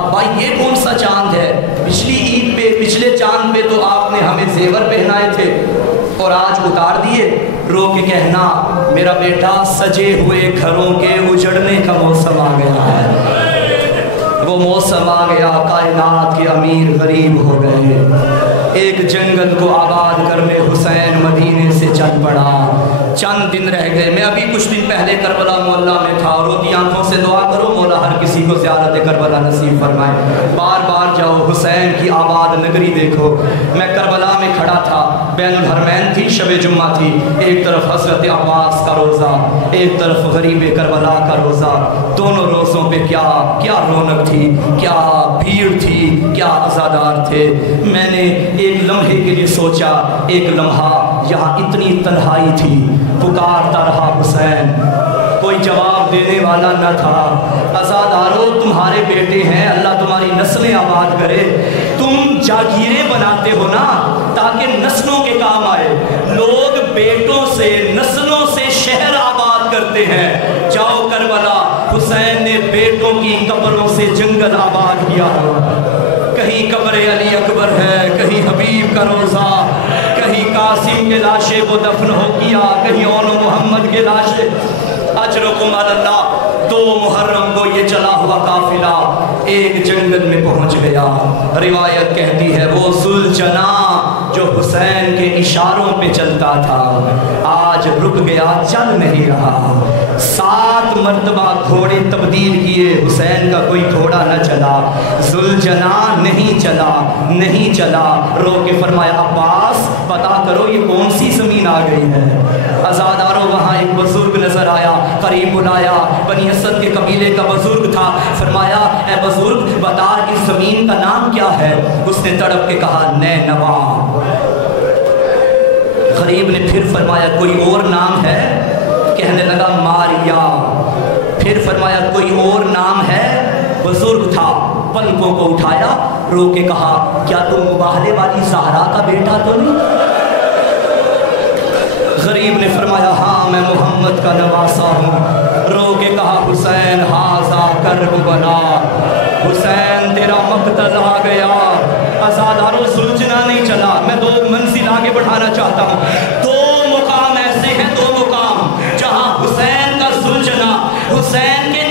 ابا یہ کون سا چاند ہے، پچھلی عید پہ پچھلے چاند پہ تو آپ نے ہمیں زیور پہنائے تھے اور آج اتار دیے، رو کے کہنا میرا بیٹا سجے ہوئے گھروں کے اجڑنے کا موسم آ گیا ہے، وہ موسم آ گیا، کائنات کے امیر غریب ہو گئے، ایک جنگل کو آباد کرنے حسین مدینے سے چل پڑا، چند دن رہ گئے۔ میں ابھی کچھ دن پہلے کربلا محلہ میں تھا، روتی آنکھوں سے دعا کرو مولا ہر کسی کو زیارت کربلا نصیب فرمائے، بار بار جاؤ حسین کی آباد نگری دیکھو۔ میں کربلا میں کھڑا تھا، بین الحرمین تھی، شب جمعہ تھی، ایک طرف حضرت عباس کا روزہ، ایک طرف غریب کربلا کا روزہ، دونوں روزوں پہ کیا رونق تھی، کیا بھیڑ تھی، کیا عزادار تھے۔ میں نے ایک لمحے کے لیے سوچا، ایک لمحہ یہاں اتنی تنہائی تھی، پکارتا رہا حسین، کوئی جواب دینے والا نہ تھا۔ عزادارو تمہارے بیٹے ہیں، اللہ تمہاری نسلیں آباد کرے، تم جاگیریں بناتے ہو نا تاکہ نسلوں کے کام آئے، لوگ بیٹوں سے نسلوں سے شہر آباد کرتے ہیں، جاؤ کربلا، حسین نے بیٹوں کی قبروں سے جنگل آباد کیا، کہیں قبر علی اکبر ہے، کہیں حبیب کا روزہ، کہیں قاسم کے لاشے کو دفن ہو کیا، کہیں اون و محمد کے لاشے۔ اجرکم اللہ، 2 محرم کو یہ چلا ہوا قافلہ ایک جنگل میں پہنچ گیا۔ روایت کہتی ہے وہ ذوالجناح جو حسین کے اشاروں پہ چلتا تھا آج رک گیا، چل نہیں رہا۔ 7 مرتبہ گھوڑے تبدیل کیے، حسین کا کوئی گھوڑا نہ چلا، ذوالجناح نہیں چلا، رو کے فرمایا عباس پتا کرو یہ کون سی زمین آ گئی ہے۔ عزاداروں وہاں ایک بزرگ نظر آیا، قریب بلایا، بنی اسد کے قبیلے کا بزرگ تھا، فرمایا اے بزرگ بتا اس زمین کا نام کیا ہے؟ اس نے تڑپ کے کہا نینوا، غریب نے پھر فرمایا کوئی اور نام ہے؟ کہنے لگا ماریا۔ پھر فرمایا کوئی اور نام ہے؟ بزرگ تھا، پلکوں کو اٹھایا، رو کے کہا کیا تم مباہلے والی زہرا کا بیٹا تو نہیں؟ غریب نے فرمایا ہاں میں محمد کا نواسا ہوں۔ رو کے کہا حسین ہاذا کرب بنا، حسین تیرا مقتل آ گیا۔ ازاداروں سلجھنا نہیں چلا، میں 2 منزل آگے بڑھانا چاہتا ہوں۔ 2 مقام ایسے ہیں، 2 مقام جہاں حسین کا سلجھنا، حسین کے